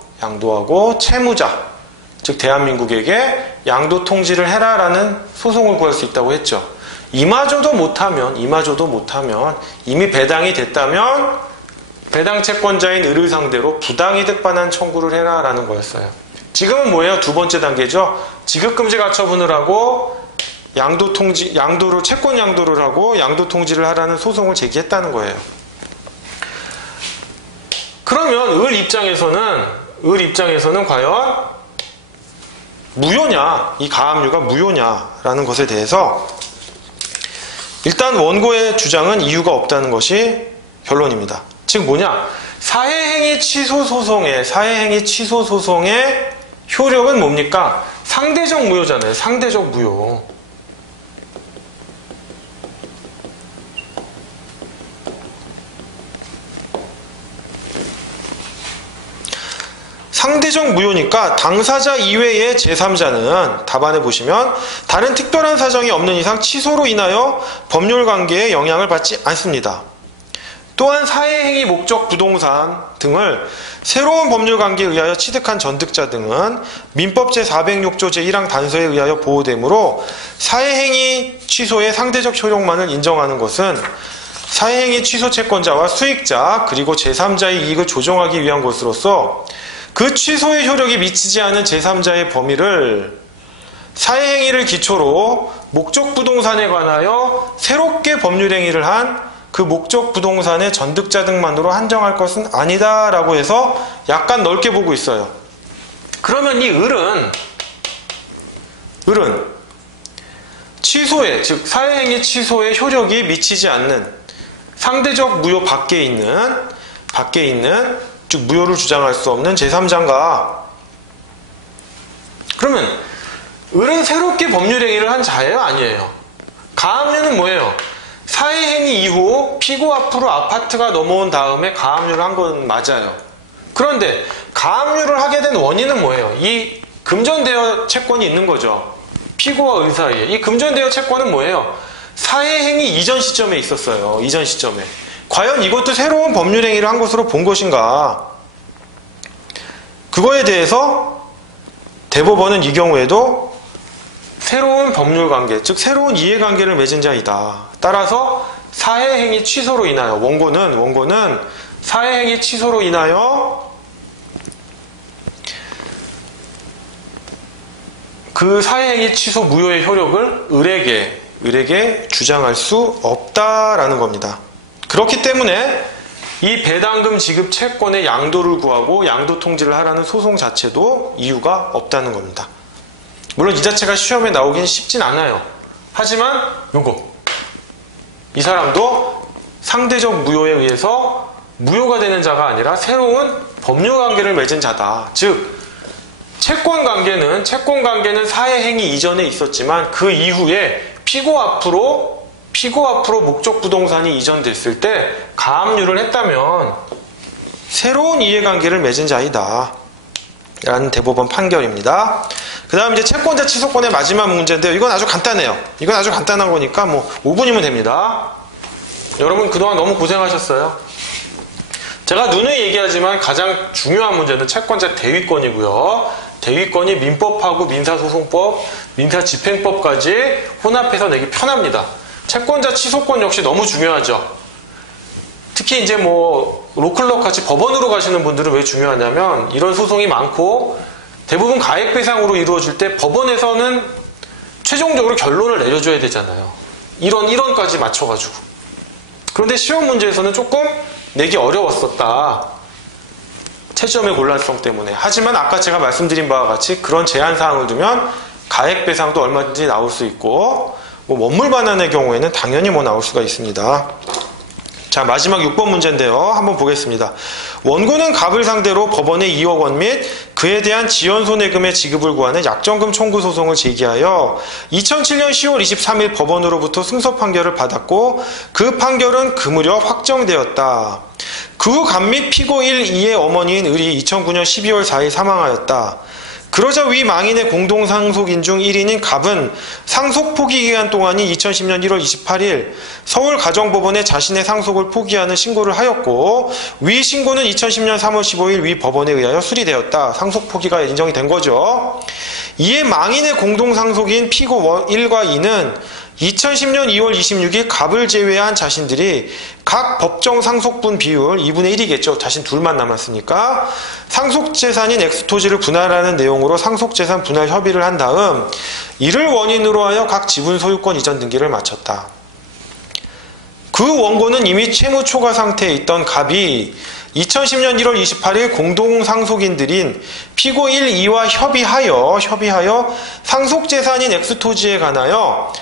채무자, 즉 대한민국에게 양도 통지를 해라라는 소송을 구할 수 있다고 했죠. 이마저도 못하면 이미 배당이 됐다면 배당 채권자인 을을 상대로 부당이득 반환 청구를 해라라는 거였어요. 지금은 뭐예요? 두 번째 단계죠. 지급금지 가처분을 하고 채권 양도를 하고 양도 통지를 하라는 소송을 제기했다는 거예요. 그러면 을 입장에서는 과연 무효냐, 이 가압류가 무효냐라는 것에 대해서 일단 원고의 주장은 이유가 없다는 것이 결론입니다. 즉 뭐냐? 사회행위 취소 소송의 효력은 뭡니까? 상대적 무효잖아요. 상대적 무효. 상대적 무효니까 당사자 이외의 제3자는 답안에 보시면 다른 특별한 사정이 없는 이상 취소로 인하여 법률관계에 영향을 받지 않습니다. 또한 사회행위 목적 부동산 등을 새로운 법률관계에 의하여 취득한 전득자 등은 민법 제406조 제1항 단서에 의하여 보호되므로 사회행위 취소의 상대적 효력만을 인정하는 것은 사회행위 취소 채권자와 수익자 그리고 제3자의 이익을 조정하기 위한 것으로서 그 취소의 효력이 미치지 않은 제3자의 범위를 사회행위를 기초로 목적 부동산에 관하여 새롭게 법률행위를 한 그 목적 부동산의 전득자 등만으로 한정할 것은 아니다라고 해서 약간 넓게 보고 있어요. 그러면 이 을은 취소에, 즉 사회행위 취소에 효력이 미치지 않는 상대적 무효 밖에 있는 즉 무효를 주장할 수 없는 제3자인가? 그러면 을은 새롭게 법률행위를 한 자예요? 아니에요? 가압류는 뭐예요? 사회행위 이후 피고 앞으로 아파트가 넘어온 다음에 가압류를 한 건 맞아요. 그런데 가압류를 하게 된 원인은 뭐예요? 이 금전대여 채권이 있는 거죠. 피고와 은 사이에. 이 금전대여 채권은 뭐예요? 사회행위 이전 시점에 있었어요. 이전 시점에. 과연 이것도 새로운 법률행위를 한 것으로 본 것인가? 그거에 대해서 대법원은 이 경우에도 새로운 법률관계, 즉 새로운 이해관계를 맺은 자이다. 따라서 사회행위 취소로 인하여 원고는 사회행위 취소로 인하여 그 사회행위 취소 무효의 효력을 을에게 주장할 수 없다라는 겁니다. 그렇기 때문에 이 배당금 지급 채권의 양도를 구하고 양도 통지를 하라는 소송 자체도 이유가 없다는 겁니다. 물론 이 자체가 시험에 나오긴 쉽진 않아요. 하지만 이 사람도 상대적 무효에 의해서 무효가 되는 자가 아니라 새로운 법률관계를 맺은 자다. 즉 채권관계는 사회행위 이전에 있었지만 그 이후에 피고 앞으로 목적 부동산이 이전됐을 때 가압류를 했다면 새로운 이해관계를 맺은 자이다 라는 대법원 판결입니다. 그 다음 이제 채권자 취소권의 마지막 문제인데요. 이건 아주 간단해요. 이건 아주 간단한 거니까 5분이면 됩니다. 여러분 그동안 너무 고생하셨어요. 제가 누누이 얘기하지만 가장 중요한 문제는 채권자 대위권이고요. 대위권이 민법하고 민사소송법, 민사집행법까지 혼합해서 내기 편합니다. 채권자 취소권 역시 너무 중요하죠. 특히 이제 로클럽 같이 법원으로 가시는 분들은 왜 중요하냐면 이런 소송이 많고 대부분 가액배상으로 이루어질 때 법원에서는 최종적으로 결론을 내려줘야 되잖아요. 1원까지 맞춰가지고. 그런데 시험 문제에서는 조금 내기 어려웠었다. 채점의 곤란성 때문에. 하지만 아까 제가 말씀드린 바와 같이 그런 제한사항을 두면 가액배상도 얼마든지 나올 수 있고 원물 반환의 경우에는 당연히 나올 수가 있습니다. 자, 마지막 6번 문제인데요. 한번 보겠습니다. 원고는 갑을 상대로 법원에 2억 원 및 그에 대한 지연손해금의 지급을 구하는 약정금 청구 소송을 제기하여 2007년 10월 23일 법원으로부터 승소 판결을 받았고 그 판결은 그 무렵 확정되었다. 그 후 갑 및 피고 1, 2의 어머니인 을이 2009년 12월 4일 사망하였다. 그러자 위 망인의 공동상속인 중 1인인 갑은 상속 포기 기간 동안인 2010년 1월 28일 서울가정법원에 자신의 상속을 포기하는 신고를 하였고 위 신고는 2010년 3월 15일 위 법원에 의하여 수리되었다. 상속 포기가 인정이 된 거죠. 이에 망인의 공동상속인 피고 1과 2는 2010년 2월 26일 갑을 제외한 자신들이 각 법정 상속분 비율 2분의 1이겠죠. 자신 둘만 남았으니까 상속재산인 엑스토지를 분할하는 내용으로 상속재산 분할 협의를 한 다음 이를 원인으로 하여 각 지분 소유권 이전 등기를 마쳤다. 그 원고는 이미 채무 초과 상태에 있던 갑이 2010년 1월 28일 공동상속인들인 피고 1, 2와 협의하여 상속재산인 엑스토지에 관하여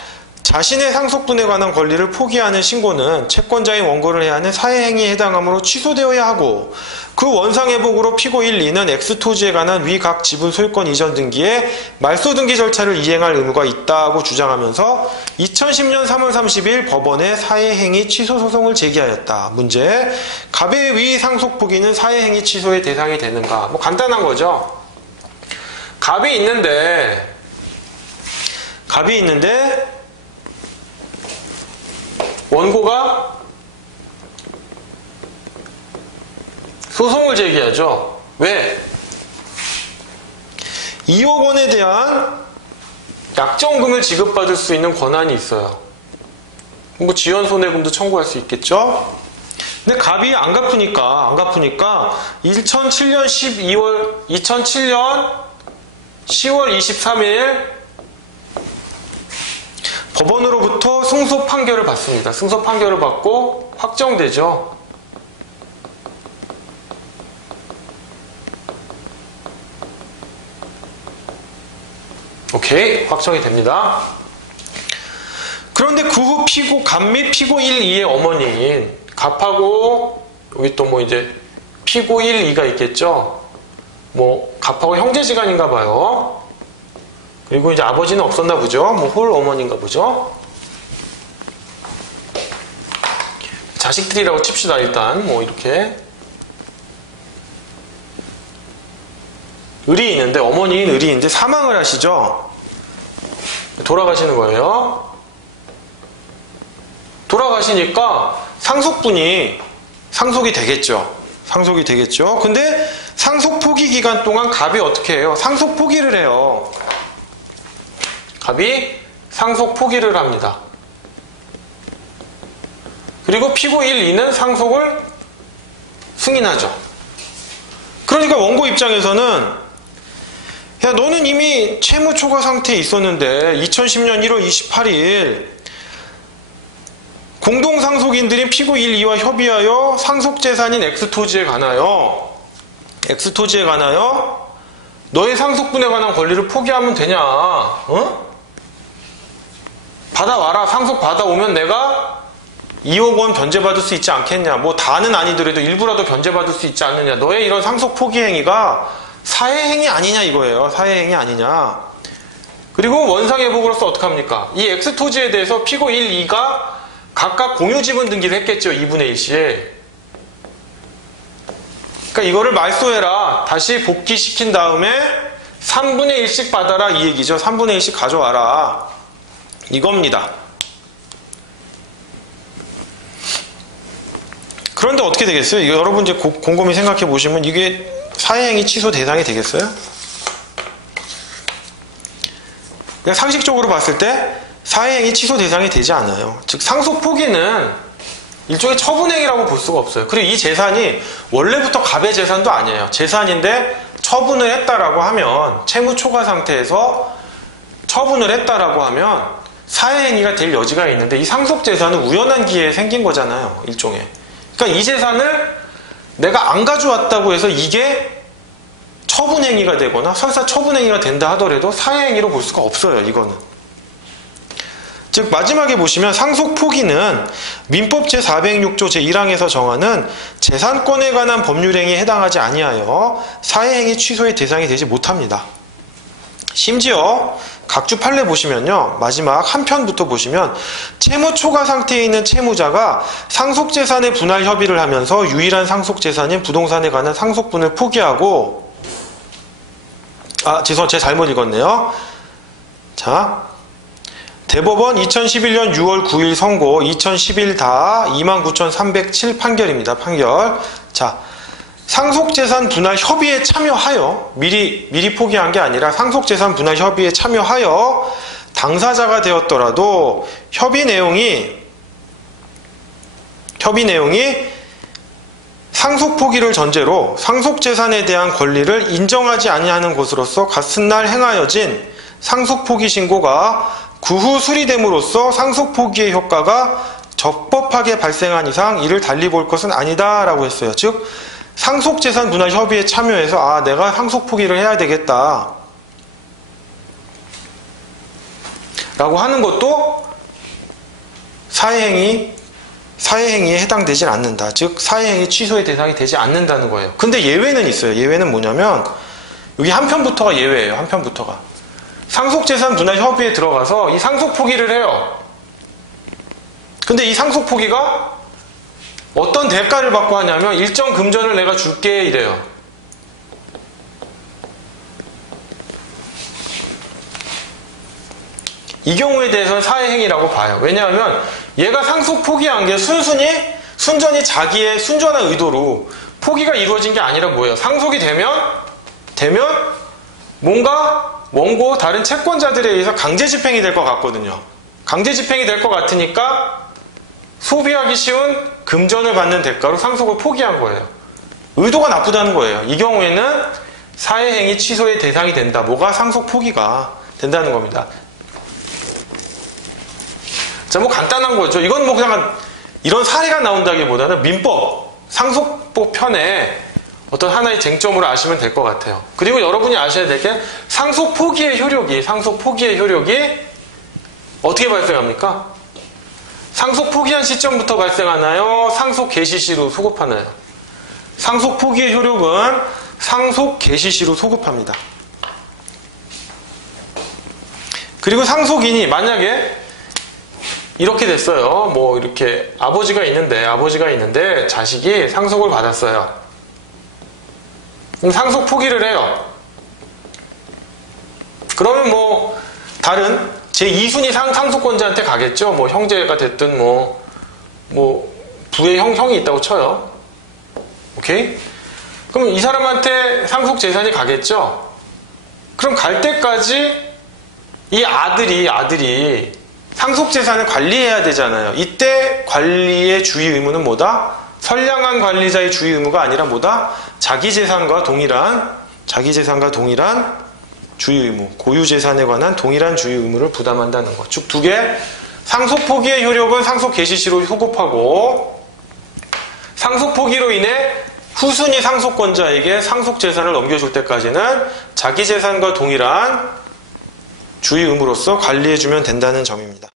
자신의 상속분에 관한 권리를 포기하는 신고는 채권자인 원고를 해야 하는 사회행위에 해당하므로 취소되어야 하고 그 원상회복으로 피고 1, 2는 엑스토지에 관한 위 각 지분 소유권 이전 등기에 말소 등기 절차를 이행할 의무가 있다고 주장하면서 2010년 3월 30일 법원에 사회행위 취소 소송을 제기하였다. 문제, 갑의 위 상속 포기는 사회행위 취소의 대상이 되는가? 간단한 거죠. 갑이 있는데 원고가 소송을 제기하죠. 왜? 2억 원에 대한 약정금을 지급받을 수 있는 권한이 있어요. 뭐 지연 손해금도 청구할 수 있겠죠. 근데 갑이 안 갚으니까 2007년 10월 23일 법원으로부터 승소 판결을 받습니다. 승소 판결을 받고 확정되죠. 오케이, 확정이 됩니다. 그런데 그 후 갑 및 피고 1, 2의 어머니인 갑하고 여기 또 뭐 이제 피고 1, 2가 있겠죠. 뭐 갑하고 형제지간인가 봐요. 그리고 이제 아버지는 없었나 보죠. 뭐 홀 어머니인가 보죠. 자식들이라고 칩시다. 일단 뭐 이렇게 을이 있는데 어머니인 을이 있는데 사망을 하시죠. 돌아가시는 거예요. 돌아가시니까 상속분이 상속이 되겠죠. 상속이 되겠죠. 근데 상속 포기 기간 동안 갑이 어떻게 해요? 상속 포기를 해요. 갑이 상속 포기를 합니다. 그리고 피고 1, 2는 상속을 승인하죠. 그러니까 원고 입장에서는 야, 너는 이미 채무 초과 상태에 있었는데 2010년 1월 28일 공동상속인들인 피고 1, 2와 협의하여 상속재산인 X토지에 관하여 너의 상속분에 관한 권리를 포기하면 되냐? 어? 받아와라. 상속 받아오면 내가 2억 원 변제받을 수 있지 않겠냐? 뭐 다는 아니더라도 일부라도 변제받을 수 있지 않느냐? 너의 이런 상속 포기 행위가 사회행위 아니냐 이거예요. 사회행위 아니냐. 그리고 원상회복으로서 어떡합니까? 이 X토지에 대해서 피고 1, 2가 각각 공유지분 등기를 했겠죠. 2분의 1씩. 그러니까 이거를 말소해라. 다시 복귀시킨 다음에 3분의 1씩 받아라. 이 얘기죠. 3분의 1씩 가져와라. 이겁니다. 그런데 어떻게 되겠어요? 이거 여러분 이제 곰곰이 생각해 보시면 이게 사회행위 취소 대상이 되겠어요? 그러니까 상식적으로 봤을 때 사회행위 취소 대상이 되지 않아요. 즉 상속 포기는 일종의 처분행위라고 볼 수가 없어요. 그리고 이 재산이 원래부터 갑의 재산도 아니에요. 재산인데 처분을 했다라고 하면 채무 초과 상태에서 처분을 했다라고 하면 사회행위가 될 여지가 있는데 이 상속 재산은 우연한 기회에 생긴 거잖아요. 일종의. 그러니까 이 재산을 내가 안 가져왔다고 해서 이게 처분행위가 되거나 설사 처분행위가 된다 하더라도 사회행위로 볼 수가 없어요. 이거는. 즉 마지막에 보시면 상속 포기는 민법 제406조 제1항에서 정하는 재산권에 관한 법률행위에 해당하지 아니하여 사회행위 취소의 대상이 되지 못합니다. 심지어 각주 판례 보시면요. 마지막 한 편부터 보시면 채무 초과 상태에 있는 채무자가 상속재산의 분할 협의를 하면서 유일한 상속재산인 부동산에 관한 상속분을 포기하고 제 잘못 읽었네요. 자, 대법원 2011년 6월 9일 선고 2011다 29,307 판결입니다. 판결. 자, 상속재산 분할 협의에 참여하여 미리 포기한 게 아니라 상속재산 분할 협의에 참여하여 당사자가 되었더라도 협의 내용이 상속 포기를 전제로 상속재산에 대한 권리를 인정하지 아니하는 것으로서 같은 날 행하여진 상속 포기 신고가 그 후 수리됨으로써 상속 포기의 효과가 적법하게 발생한 이상 이를 달리 볼 것은 아니다라고 했어요. 즉 상속재산 분할 협의에 참여해서 내가 상속 포기를 해야 되겠다 라고 하는 것도 사회행위에 해당되진 않는다. 즉 사회행위 취소의 대상이 되지 않는다는 거예요. 근데 예외는 있어요. 예외는 뭐냐면 여기 한 편부터가 예외예요. 한 편부터가 상속재산 분할 협의에 들어가서 이 상속 포기를 해요. 근데 이 상속 포기가 어떤 대가를 받고 하냐면 일정 금전을 내가 줄게 이래요. 이 경우에 대해서는 사회행위라고 봐요. 왜냐하면 얘가 상속 포기한 게 순전히 자기의 순전한 의도로 포기가 이루어진 게 아니라 뭐예요? 상속이 되면 뭔가 원고 다른 채권자들에 의해서 강제 집행이 될 것 같거든요. 강제 집행이 될 것 같으니까 소비하기 쉬운 금전을 받는 대가로 상속을 포기한 거예요. 의도가 나쁘다는 거예요. 이 경우에는 사회행위 취소의 대상이 된다. 뭐가? 상속 포기가 된다는 겁니다. 자, 뭐 간단한 거죠. 이건 뭐 그냥 이런 사례가 나온다기보다는 민법, 상속법 편에 어떤 하나의 쟁점으로 아시면 될 것 같아요. 그리고 여러분이 아셔야 될 게 상속 포기의 효력이 어떻게 발생합니까? 상속 포기한 시점부터 발생하나요? 상속 개시 시로 소급하나요? 상속 포기의 효력은 상속 개시 시로 소급합니다. 그리고 상속인이 만약에 이렇게 됐어요. 뭐 이렇게 아버지가 있는데 자식이 상속을 받았어요. 그럼 상속 포기를 해요. 그러면 뭐 다른 제2순위 상속권자한테 가겠죠. 뭐 형제가 됐든 뭐 부의 형이 있다고 쳐요. 오케이? 그럼 이 사람한테 상속 재산이 가겠죠. 그럼 갈 때까지 이 아들이 상속 재산을 관리해야 되잖아요. 이때 관리의 주의 의무는 뭐다? 선량한 관리자의 주의 의무가 아니라 뭐다? 자기 재산과 동일한 주의 의무, 고유 재산에 관한 동일한 주의 의무를 부담한다는 것. 즉 두 개, 상속 포기의 효력은 상속 개시 시로 소급하고 상속 포기로 인해 후순위 상속권자에게 상속 재산을 넘겨줄 때까지는 자기 재산과 동일한 주의 의무로서 관리해주면 된다는 점입니다.